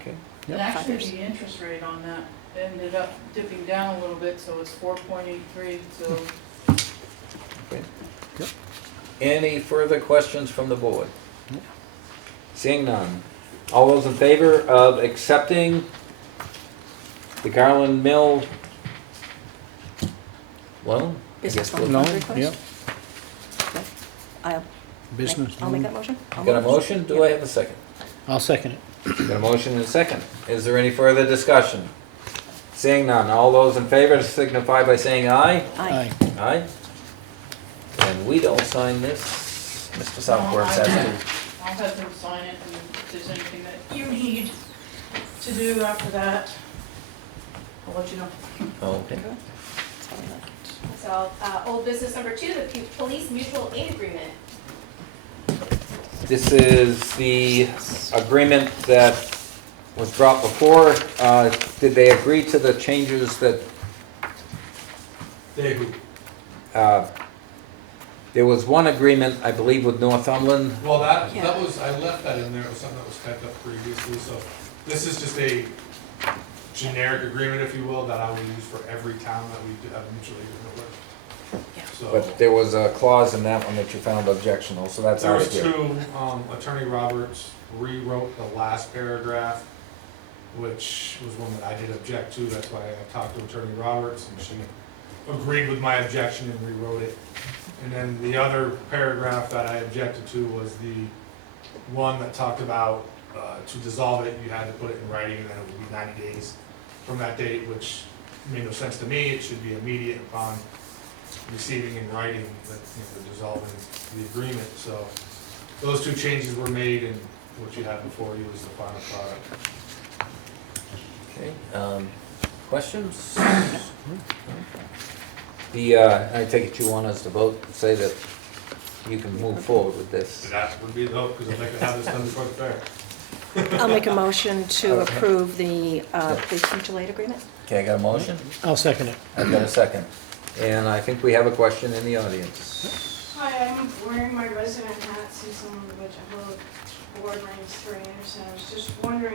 Okay. And actually, the interest rate on that ended up dipping down a little bit, so it's 4.83, so. Okay. Any further questions from the board? Seeing none. All those in favor of accepting the Garland Mill loan? I Business guess loan we'll- No, request? yeah, I'll business. I'll make that motion. I'll Got a move it. motion? Do I have a second? I'll second it. Got a motion and a second. Is there any further discussion? Seeing none. All those in favor signify by saying aye. Aye. Aye. And we don't sign this. Mr. Southworth has to. I'll have them sign it, and if there's anything that you need to do after that, I'll let you know. Okay. That's how I like it. So, old business number two, the police mutual aid agreement. This is the agreement that was brought before. Did they agree to the changes that, They agree. there was one agreement, I believe, with Northumberland. Well, that Yeah. was, I left that in there, it was something that was typed up previously, so this is just a generic agreement, if you will, that I will use for every town that we do have a mutual agreement with. Yeah. So, But there was a clause in that one that you found objectionable, so that's there out was of here. two, Attorney Roberts rewrote the last paragraph, which was one that I did object to, that's why I talked to Attorney Roberts, and she agreed with my objection and rewrote it. And then the other paragraph that I objected to was the one that talked about, to dissolve it, you had to put it in writing, and then it would be 90 days from that date, which made no sense to me. It should be immediate upon receiving in writing that, the dissolving the agreement. So those two changes were made, and what you have before you is the final product. Okay, questions? I take it you want us to vote, to say that you can move forward with this. That would be the hope, because I'd like to have this done before the fair. I'll make a motion to approve the police mutual aid agreement. Okay, I got a motion? I'll second it. I've got a second. And I think we have a question in the audience. Hi, I'm I'm wearing my resident hat since I'm the budget board. My name's Terry Anderson. I was just wondering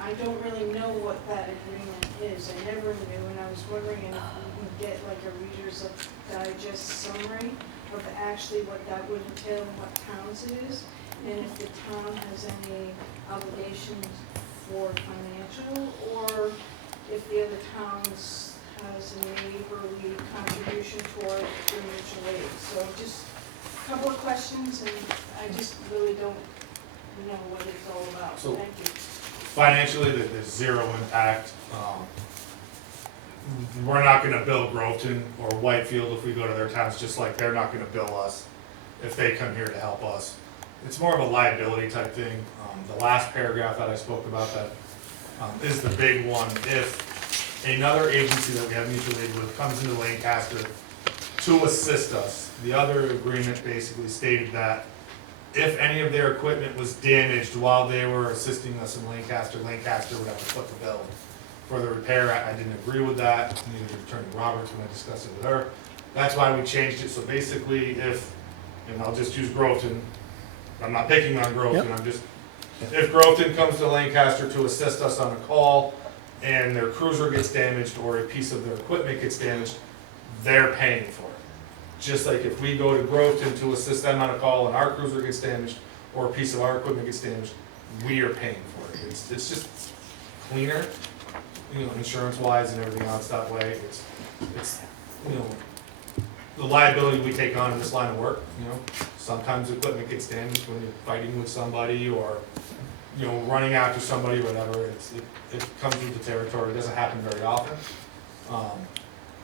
I don't really know what that agreement is. I never knew, and I was wondering if we can get like a Reader's Digest summary of actually what that would entail and what towns it is, and if the town has any obligations for financial, or if the other towns has a neighborly contribution toward the mutual aid. So just a couple of questions, and I just really don't know what it's all about. So- Thank you. Financially, there's zero impact. We're not gonna bill Groveton or Whitefield if we go to their towns, just like they're not gonna bill us if they come here to help us. It's more of a liability type thing. The last paragraph that I spoke about that is the big one. If another agency that we have mutual aid with comes into Lancaster to assist us, the other agreement basically stated that if any of their equipment was damaged while they were assisting us in Lancaster, Lancaster would have to foot the bill for the repair. I didn't agree with that, neither did Attorney Roberts when I discussed it with her. That's why we changed it, so basically if, and I'll just use Groveton, I'm not picking on Groveton, I'm just, if Groveton comes to Lancaster to assist us on a call and their cruiser gets damaged or a piece of their equipment gets damaged, they're paying for it. Just like if we go to Groveton to assist them on a call and our cruiser gets damaged or a piece of our equipment gets damaged, we are paying for it. It's just cleaner, you know, insurance-wise and everything else that way. It's, you know, the liability we take on in this line of work, you know. Sometimes equipment gets damaged when you're fighting with somebody or, you know, running after somebody or whatever. It comes with the territory. It doesn't happen very often.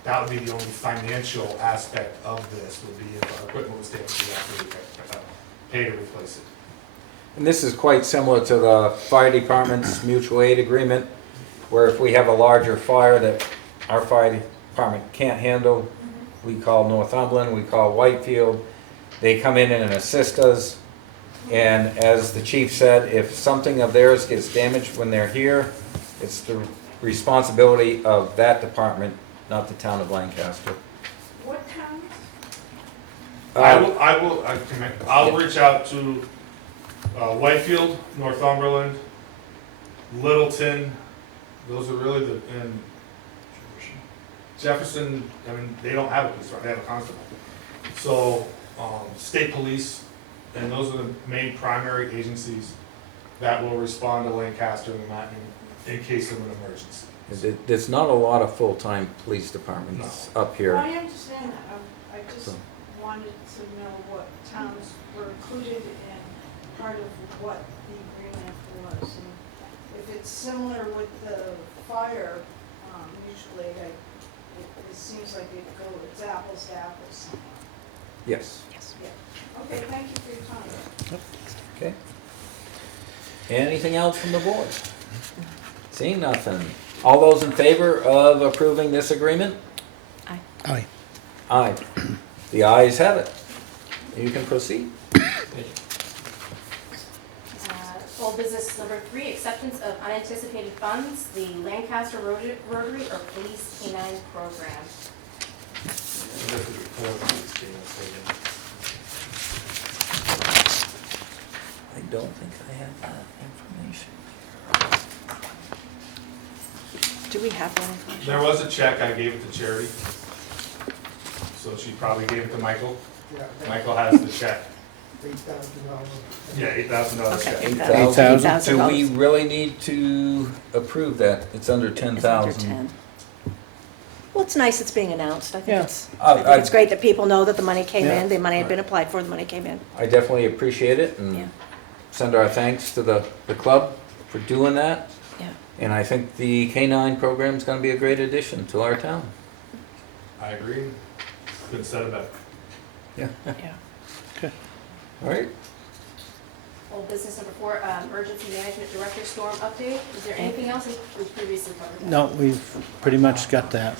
That would be the only financial aspect of this, would be if our equipment was damaged, we have to pay to replace it. And this is quite similar to the fire department's mutual aid agreement, where if we have a larger fire that our fire department can't handle, we call Northumberland, we call Whitefield, they come in and assist us. And as the chief said, if something of theirs gets damaged when they're here, it's the responsibility of that department, not the town of Lancaster. What towns? I'll reach out to Whitefield, Northumberland, Littleton. Those are really and Jefferson. I mean, they don't have a police department; they have a constable. So, state police, and those are the main primary agencies that will respond to Lancaster in case of an emergency. There's not a lot of full-time police departments up Well, here. I understand that. I just wanted to know what towns were included in part of what the agreement was. And if it's similar with the fire mutual aid, it seems like it's apples to apples. Yes. Yeah. Okay, thank you for your time. Okay. Anything else from the board? Seeing nothing. All those in favor of approving this agreement? Aye. Aye. The ayes have it. You can proceed. Old business number 3, acceptance of unanticipated funds, the Lancaster Rotary or Police K-9 program. I don't think I have that information. Do we have that information? There was a check, I gave it to Charity. So she probably gave it to Michael. Michael has the check. Yeah, $8,000 check. Okay. $8,000. Do we really need to approve that? It's under It's under 10,000. 10. Well, it's nice it's being announced. I think Yeah. I think it's great that people know that the money came Yeah. in, the money had been applied for, the money came in. I definitely appreciate it Yeah. and send our thanks to the club for doing that. Yeah. And I think the K-9 program is going to be a great addition to our town. I agree. Couldn't said it better. Yeah. All right. Old business number 4, emergency management director storm update. Is there anything else we previously covered? That? No, we've pretty much got that.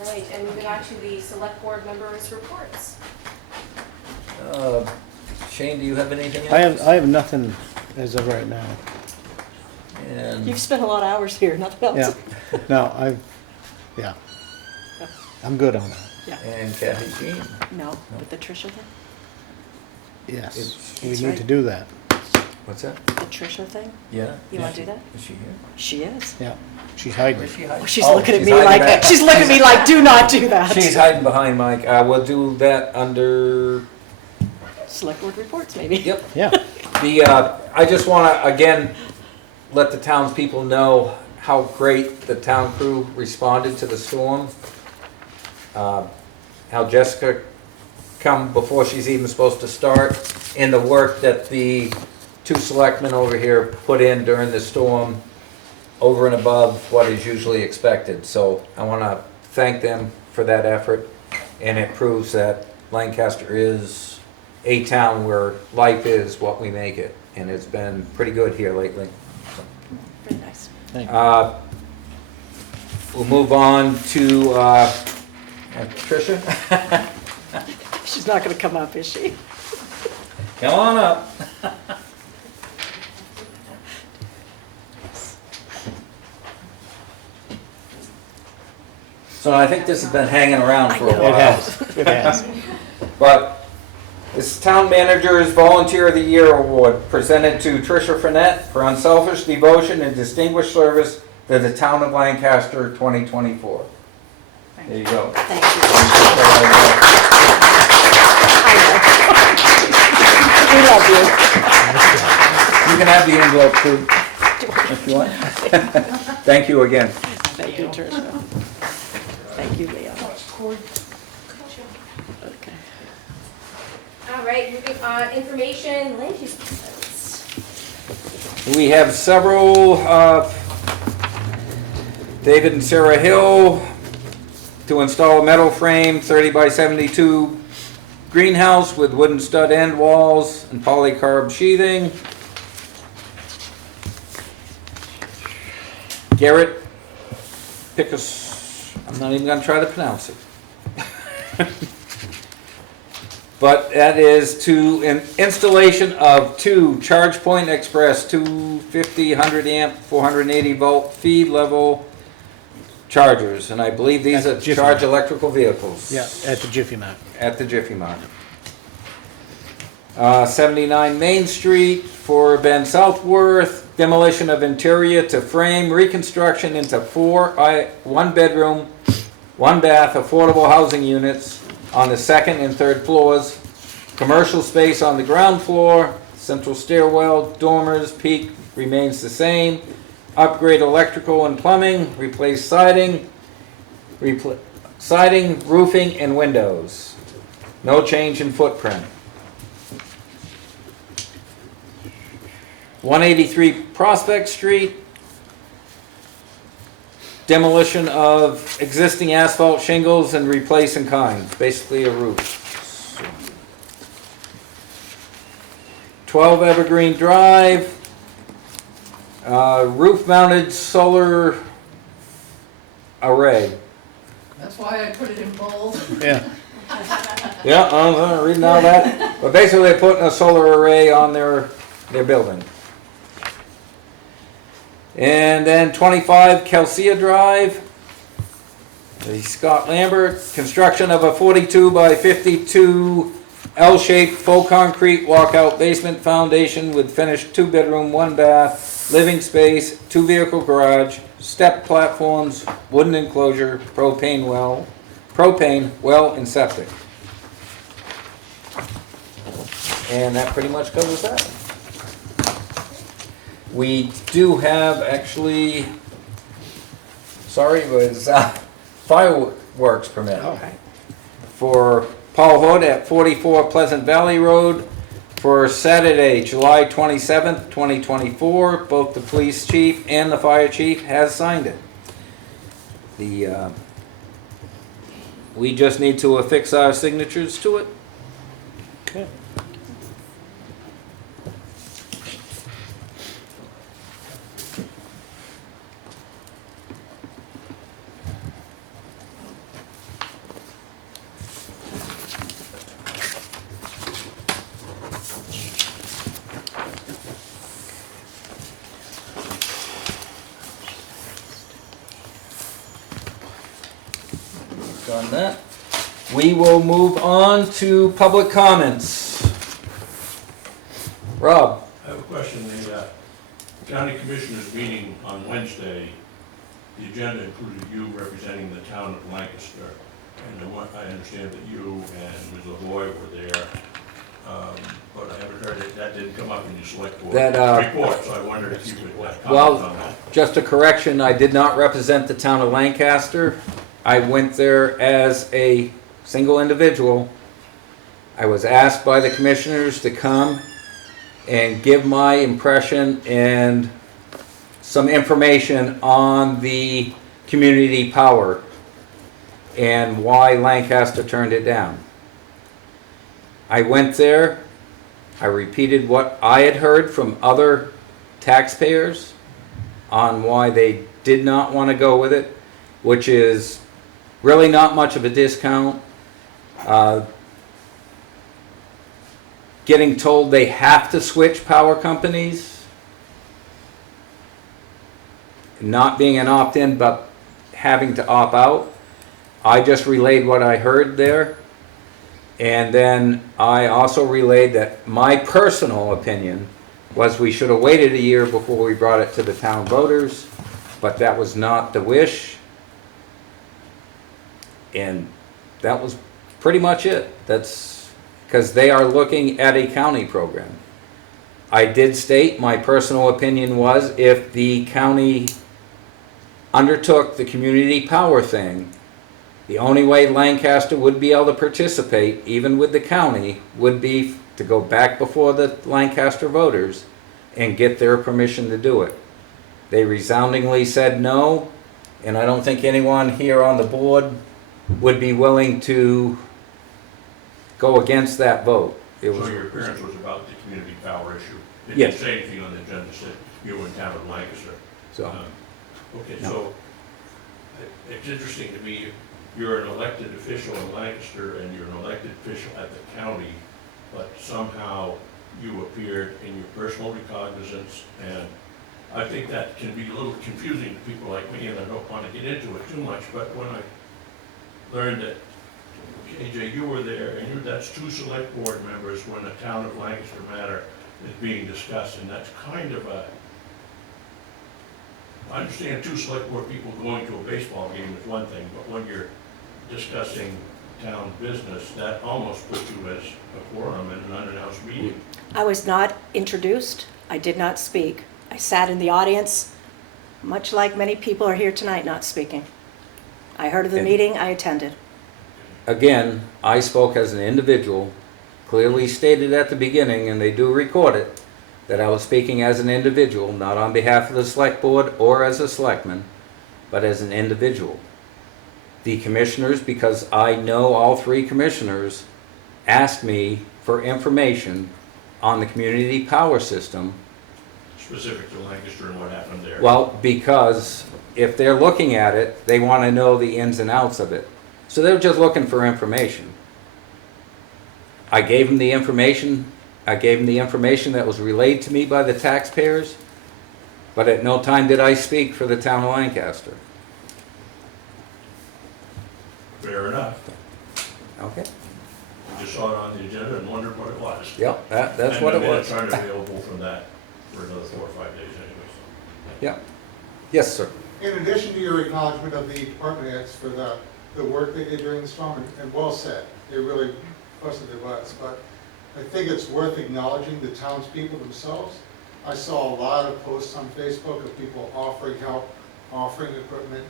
All right, and moving on to the select board members' reports. Shane, do you have anything else? I have nothing as of right now. And You've spent a lot of hours here, nothing Yeah, else. no, I'm good on that. Yeah. And Kathy Jean. No, with the Tricia thing? Yes, It's- we That's need right. to do that. What's that? The Tricia thing? Yeah. You wanna do that? Is she here? She is. Yeah, she's hiding. Where's she hiding? Oh, she's Oh, looking at she's me hiding like, back. she's looking at me like, do not do that. She's hiding behind Mike. We'll do that under, Select board reports, maybe. yep. Yeah, I just want to, again, let the townspeople know how great the town crew responded to the storm. How Jessica come before she's even supposed to start, and the work that the two selectmen over here put in during the storm over and above what is usually expected. So I want to thank them for that effort, and it proves that Lancaster is a town where life is what we make it, and it's been pretty good here lately. Very nice. We'll move on to Tricia. She's not gonna come up, is she? Come on up. So I think this has been hanging around for a it while. has, it has. But this Town Manager's Volunteer of the Year Award presented to Tricia Frenette for unselfish devotion and distinguished service to the town of Lancaster 2024. There you go. Thank you. I know. We love you. You can have the envelope too, if you want. Thank you again. Thank you, Tricia. Thank you, Leon. Okay. All right, moving on, information, land use plans. We have several, David and Sarah Hill to install a metal frame 30 by 72 greenhouse with wooden stud end walls and polycarb sheathing. Garrett Pickus, I'm not even gonna try to pronounce it. But that is to an installation of two ChargePoint Express 250 100 amp 480 volt feed level chargers, and I believe these are At Jiffy charge Mart. electrical vehicles. Yeah, at the Jiffy Mart. At the Jiffy Mart. 79 Main Street for Ben Southworth, demolition of interior to frame, reconstruction into one bedroom, one bath affordable housing units on the second and third floors, commercial space on the ground floor, central stairwell, dormers, peak remains the same, upgrade electrical and plumbing, replace siding, roofing, and windows. No change in footprint. 183 Prospect Street, demolition of existing asphalt shingles and replace in kind, basically a roof. 12 Evergreen Drive, roof-mounted solar array. That's why I put it in bold. Yeah, Yeah, I'm reading all that. But basically, they're putting a solar array on their building. And then 25 Kelsia Drive, the Scott Lambert, construction of a 42 by 52 L-shaped full concrete walkout basement foundation with finished 2-bedroom, 1-bath, living space, 2-vehicle garage, step platforms, wooden enclosure, propane well, and septic. And that pretty much covers that. We do have actually, sorry, it was fireworks permit okay. for Paul Hood at 44 Pleasant Valley Road for Saturday, July 27th, 2024. Both the police chief and the fire chief has signed it. We just need to affix our signatures to it. Okay. Done that. We will move on to public comments. Rob? I have a question. The county commissioners meeting on Wednesday, the agenda included you representing the town of Lancaster. And I understand that you and Ms. Lavoy were there, but I haven't heard it, that didn't come up in your select board report, so I wondered if you could comment on that. Just a correction, I did not represent the town of Lancaster. I went there as a single individual. I was asked by the commissioners to come and give my impression and some information on the community power and why Lancaster turned it down. I went there, I repeated what I had heard from other taxpayers on why they did not want to go with it, which is really not much of a discount. Getting told they have to switch power companies, not being an opt-in but having to opt out. I just relayed what I heard there, and then I also relayed that my personal opinion was we should have waited a year before we brought it to the town voters, but that was not the wish, and that was pretty much it. That's because they are looking at a county program. I did state my personal opinion was if the county undertook the community power thing, the only way Lancaster would be able to participate, even with the county, would be to go back before the Lancaster voters and get their permission to do it. They resoundingly said no, and I don't think anyone here on the board would be willing to go against that vote. So your appearance was about the community power issue? It Yes. didn't say anything on the agenda, it said you were in town of Lancaster. So, Okay, No. so it's interesting to me, you're an elected official in Lancaster and you're an elected official at the county, but somehow you appeared in your personal recognizance, and I think that can be a little confusing to people like me, and I don't want to get into it too much, but when I learned that, KJ, you were there, and that's 2 select board members when the town of Lancaster matter is being discussed, and that's kind of a, I understand 2 select board people going to a baseball game is one thing, but when you're discussing town business, that almost puts you as a quorum in an unannounced meeting. I was not introduced. I did not speak. I sat in the audience, much like many people are here tonight not speaking. I heard of the meeting, I attended. again, I spoke as an individual, clearly stated at the beginning, and they do record it, that I was speaking as an individual, not on behalf of the select board or as a selectman, but as an individual. The commissioners, because I know all 3 commissioners, asked me for information on the community power system. Specific to Lancaster and what happened there. Well, because if they're looking at it, they want to know the ins and outs of it. So they're just looking for information. I gave them the information. I gave them the information that was relayed to me by the taxpayers, but at no time did I speak for the town of Lancaster. Fair enough. Okay? We just saw it on the agenda and wondered what it was. Yep, that's what it And the was. minutes aren't available from that for another 4 or 5 days anyway, so. Yep. Yes, sir. In addition to your acknowledgement of the department heads for the work they did during the storm, and well said, it really was, but I think it's worth acknowledging the townspeople themselves. I saw a lot of posts on Facebook of people offering help, offering equipment.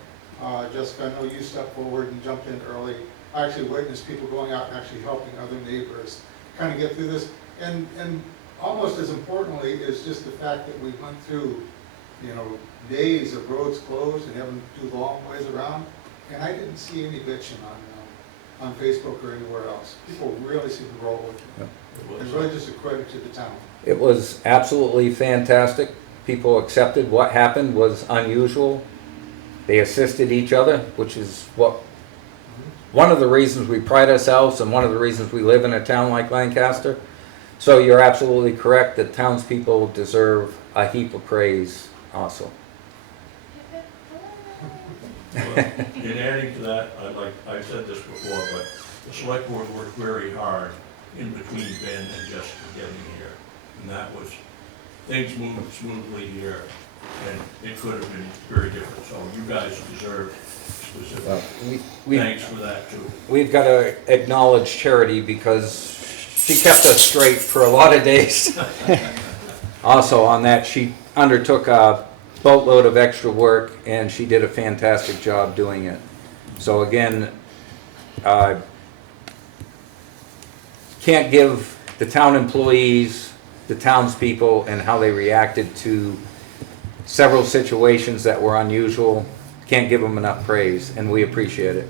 Jessica, I know you stepped forward and jumped in early. I actually witnessed people going out and actually helping other neighbors kind of get through this. And almost as importantly is just the fact that we went through, days of roads closed and having to do long ways around. And I didn't see any bitching on Facebook or anywhere else. People really seem to roll with it. And really just a credit to the town. It was absolutely fantastic. People accepted what happened was unusual. They assisted each other, which is one of the reasons we pride ourselves and one of the reasons we live in a town like Lancaster. So you're absolutely correct that townspeople deserve a heap of praise also. Well, in adding to that, I've said this before, but the select board worked very hard in between Ben and Jessica getting here. And that was, things moved smoothly here, and it could have been very different. So you guys deserve specific thanks for that too. We've got to acknowledge Charity because she kept us straight for a lot of days. Also on that, she undertook a boatload of extra work and she did a fantastic job doing it. So again, can't give the town employees, the townspeople, and how they reacted to several situations that were unusual, can't give them enough praise, and we appreciate it.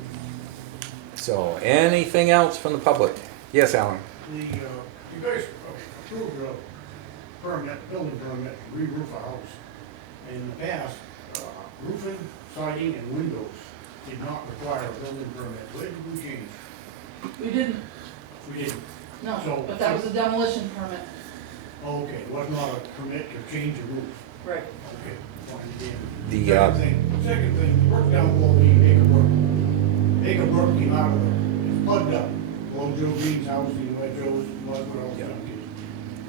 So, anything else from the public? Yes, Alan? You guys approved a permit, building permit, to re-roof a house. In the past, roofing, siding, and windows did not require a building permit. Where did we change? We didn't, We didn't. no, So- but that was a demolition permit. Okay, it was not a permit to change a roof. Right. Okay, fine, again. The, Second thing, work down below the Acre Brook. Acre Brook came out of the, it's plugged up. Below Joe Green's house, you know, where Joe's, was where all the junk is.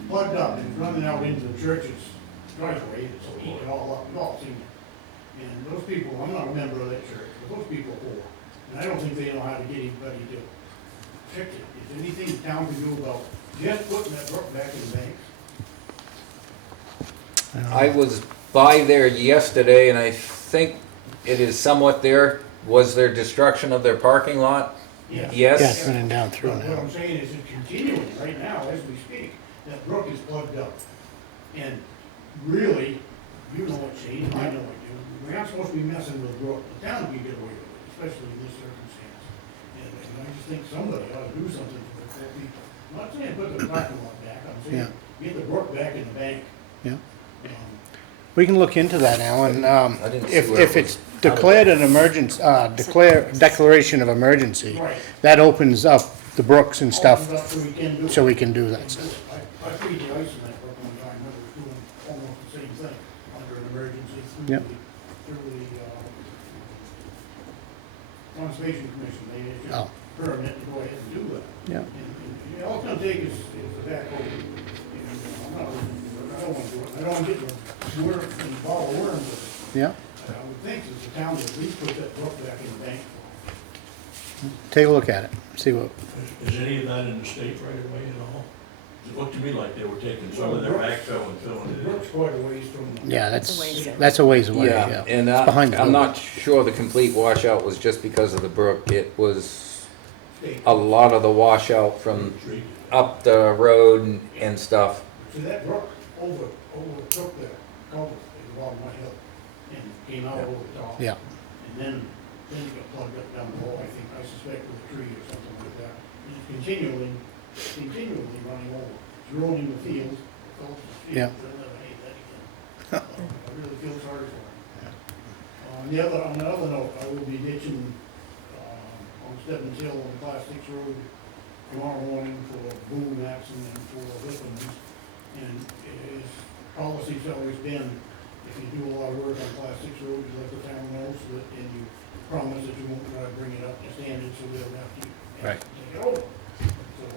Plugged up, and it's running out into the church's driveway, so eat it all up, you all seen it. And those people, I'm not a member of that church, but those people are poor. And I don't think they know how to get anybody to fix it. Is there anything the town can do about just putting that brook back in the bank? I was by there yesterday and I think it is somewhat there. Was there destruction of their parking lot? Yes. Yes? Yeah, running down through But what now. I'm saying is it's continuing right now as we speak. That brook is plugged up. And really, you know it, Shane, I know it, we're not supposed to be messing with the brook. The town can get away with it, especially in this circumstance. And I just think somebody ought to do something for the poor people. I'm not saying put the parking lot back, I'm saying get the brook back in the bank. Yeah. Um, We can look into that, Alan. I didn't see If where it if was. it's declared an emergency, declaration of emergency, Right. that opens up the brooks and stuff, Opens up so we can do it. so we can do that stuff. I freed the ice in that brook one time, I was doing almost the same thing under an emergency Yep. through the Conservation Commission, they issued Oh. a permit to go ahead and do that. Yeah. And all it's gonna take is a backhoe, and I'm not, I don't wanna do it, I don't wanna get the worm, and ball of worms with it. Yeah, I would think that the town would at least put that brook back in the bank. take a look at it, see what, Is any of that in the state right away at all? It looked to me like they were taking some of their backfill and filling The it brook's quite a ways from. yeah, It's a ways out. that's a ways away, Yeah, yeah. and It's behind the I'm building. not sure the complete washout was just because of the brook. It was State. a lot of the washout from in. up the road and stuff. See, that brook overtook the culvert at the bottom of my hill and came out over the top. Yeah, And then it got plugged up down below, I think, I suspect with a tree or something like that. And it's continually running over. It's ruining the field. Yeah. They'll never hate that again. I really feel sorry for them. On another note, I will be ditching, on Stebbins Hill on Class 6 Road tomorrow morning for boom mats and then for whippings. And his policy's always been, if you do a lot of work on Class 6 road, you let the town know so that, and you promise that you won't try to bring it up to standard so they'll have to Right. take it over.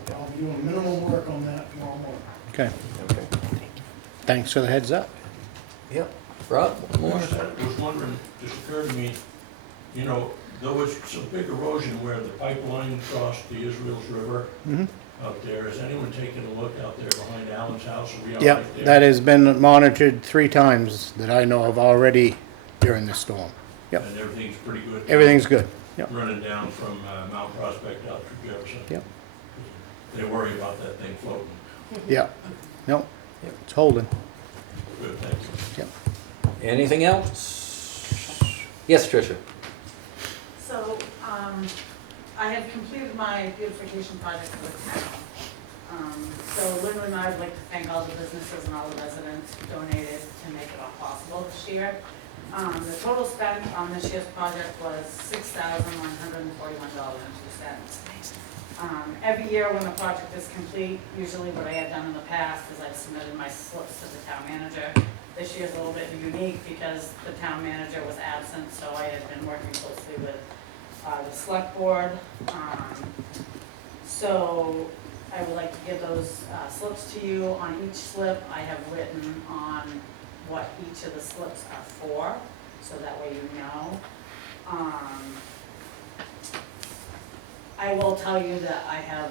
So I'll be doing minimal work on that tomorrow morning. okay, thanks for the heads up. Yep. Rob, more? I was wondering, just occurred to me, you know, there was some big erosion where the pipeline crossed the Israel's River Mhm. out there. Has anyone taken a look out there behind Alan's house? Are we all Yeah, right there? that has been monitored 3 times that I know of already during the storm. Yep. And everything's pretty good? Everything's good, yep, Running down from Mount Prospect out through Jefferson? Yep. They worry about that thing floating. yep, no, it's holding, Good, thank you. yep. Anything else? Yes, Tricia? So, I have completed my beautification project for the town. So Lynn and I would like to thank all the businesses and all the residents who donated to make it all possible this year. The total spent on this year's project was $6,141.02. Every year when a project is complete, usually what I had done in the past is I've submitted my slips to the town manager. This year's a little bit unique because the town manager was absent, so I had been working closely with the select board, So I would like to give those slips to you. On each slip, I have written on what each of the slips are for, so that way you know. I will tell you that I have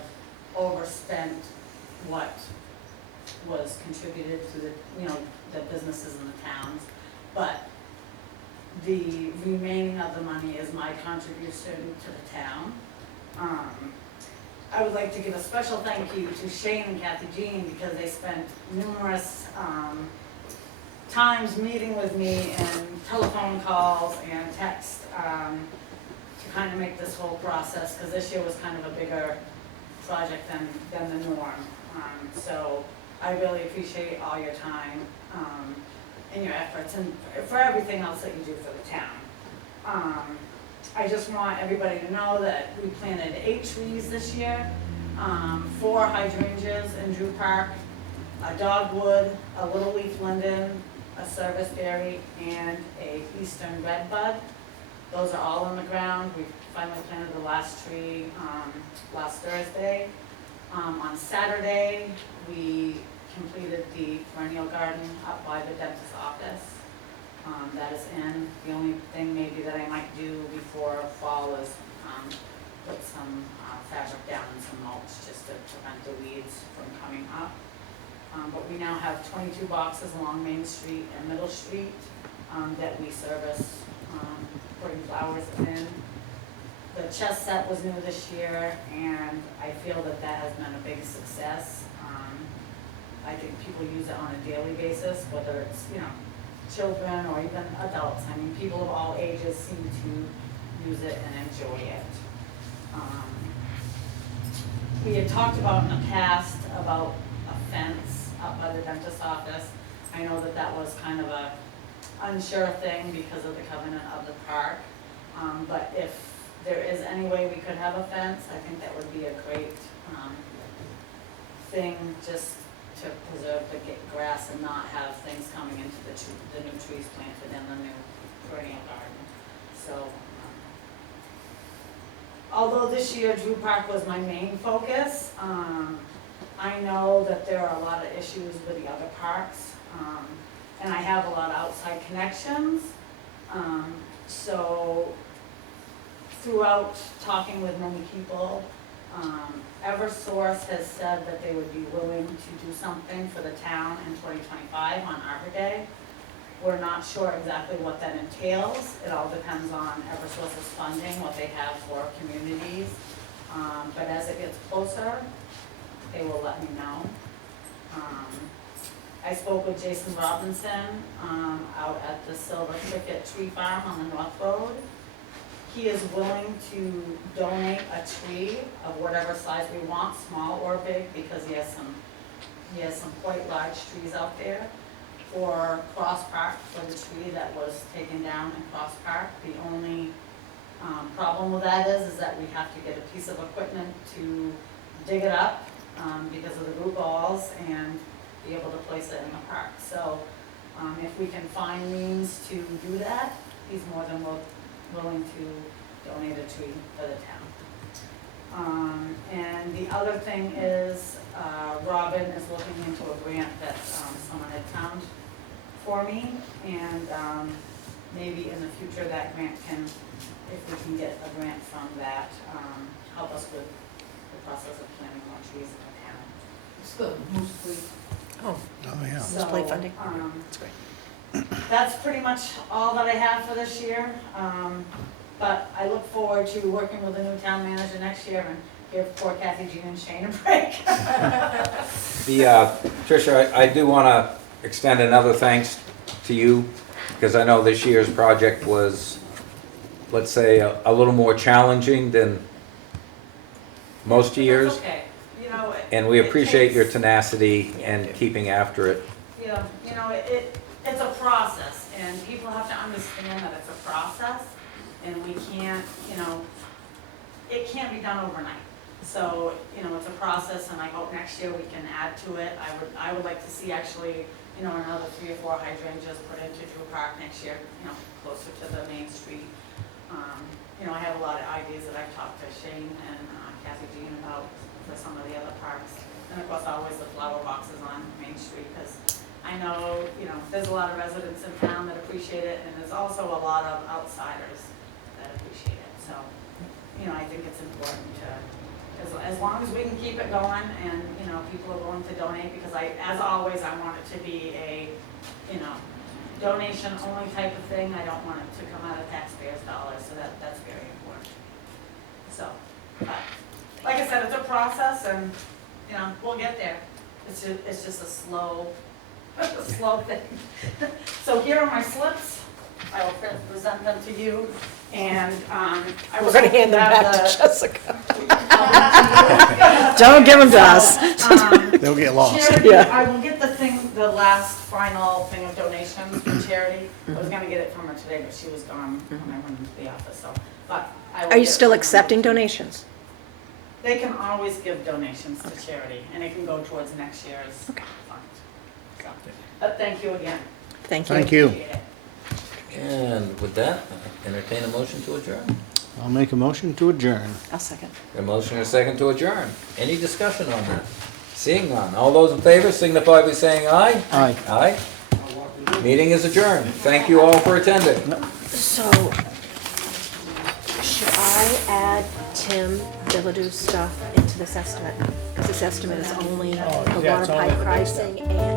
overspent what was contributed to the, the businesses in the towns, but the remaining of the money is my contribution to the town. I would like to give a special thank you to Shane and Kathy Jean, because they spent numerous times meeting with me and telephone calls and text to kind of make this whole process, because this year was kind of a bigger project than the norm. So I really appreciate all your time and your efforts, and for everything else that you do for the town. I just want everybody to know that we planted 8 trees this year, 4 hydrangeas in Drew Park, a dogwood, a little leaf linden, a serviceberry, and a eastern redbud. Those are all on the ground. We finally planted the last tree last Thursday. On Saturday, we completed the perennial garden up by the dentist's office. That is in. The only thing maybe that I might do before fall is put some fabric down and some mulch just to prevent the weeds from coming up. But we now have 22 boxes along Main Street and Middle Street that we service, putting flowers in. The chess set was new this year, and I feel that that has been a big success. I think people use it on a daily basis, whether it's, children or even adults. I mean, people of all ages seem to use it and enjoy it. We had talked about in the past about a fence up by the dentist's office. I know that that was kind of a unsure thing because of the covenant of the park. But if there is any way we could have a fence, I think that would be a great thing, just to preserve the grass and not have things coming into the new trees planted in the new perennial garden. So, although this year Drew Park was my main focus, I know that there are a lot of issues with the other parks, and I have a lot of outside connections. So, throughout talking with many people, Eversource has said that they would be willing to do something for the town in 2025 on Arbor Day. We're not sure exactly what that entails. It all depends on Eversource's funding, what they have for communities. But as it gets closer, they will let me know. I spoke with Jason Robinson out at the Silver Cricket Tree Farm on the North Road. He is willing to donate a tree of whatever size we want, small or big, because he has some quite large trees out there for Cross Park, for the tree that was taken down in Cross Park. The only problem with that is that we have to get a piece of equipment to dig it up because of the root balls and be able to place it in the park. So if we can find means to do that, he's more than willing to donate a tree for the town. And the other thing is, Robin is looking into a grant that someone had found for me, and maybe in the future that grant can, if we can get a grant from that, help us with the process of planting more trees in the town. It's good, mostly. Oh, yeah. Just play funding. That's great. That's pretty much all that I have for this year. But I look forward to working with the new town manager next year and give poor Kathy Jean and Shane a break. Tricia, I do want to extend another thanks to you, because I know this year's project was, let's say, a little more challenging than most years. That's okay. And we appreciate your takes- tenacity and keeping after it. Yeah, it's a process, and people have to understand that it's a process, and we can't, it can't be done overnight. So, it's a process, and I hope next year we can add to it. I would like to see actually, another 3 or 4 hydrangeas put into Drew Park next year, closer to the Main Street. I have a lot of ideas that I've talked to Shane and Kathy Jean about for parks. And of course, always the flower boxes on Main Street, because I know, there's a lot of residents in town that appreciate it, and there's also a lot of outsiders that appreciate it. So, I think it's important to, as long as we can keep it going and, people are willing to donate, because as always, I want it to be a, donation only type of thing. I don't want it to come out of taxpayers' dollars, so that's very important. So, but, like I said, it's a process and, we'll get there. It's just a slow thing. So here are my slips. I will present them to you, and I We're was gonna hand them have back to the- Jessica. Don't give them to us. They'll get lost. Charity, Yeah. I will get the last final thing of donations for charity. I was gonna get it from her today, but she was gone when I went into the office, so, but I will Are you get it still from her. accepting donations? They can always give donations to charity, and it can go towards next year's fund. So, but thank you again. Thank you. Thank you. Appreciate it. And with that, entertain a motion to adjourn. I'll make a motion to adjourn. I'll second. A motion and a second to adjourn. Any discussion on that? Seeing none. All those in favor signify by saying aye. Aye. Aye. Meeting is adjourned. Thank you all for attending. So, should I add Tim Billadue's stuff into this estimate? Because this estimate is only the water pipe pricing and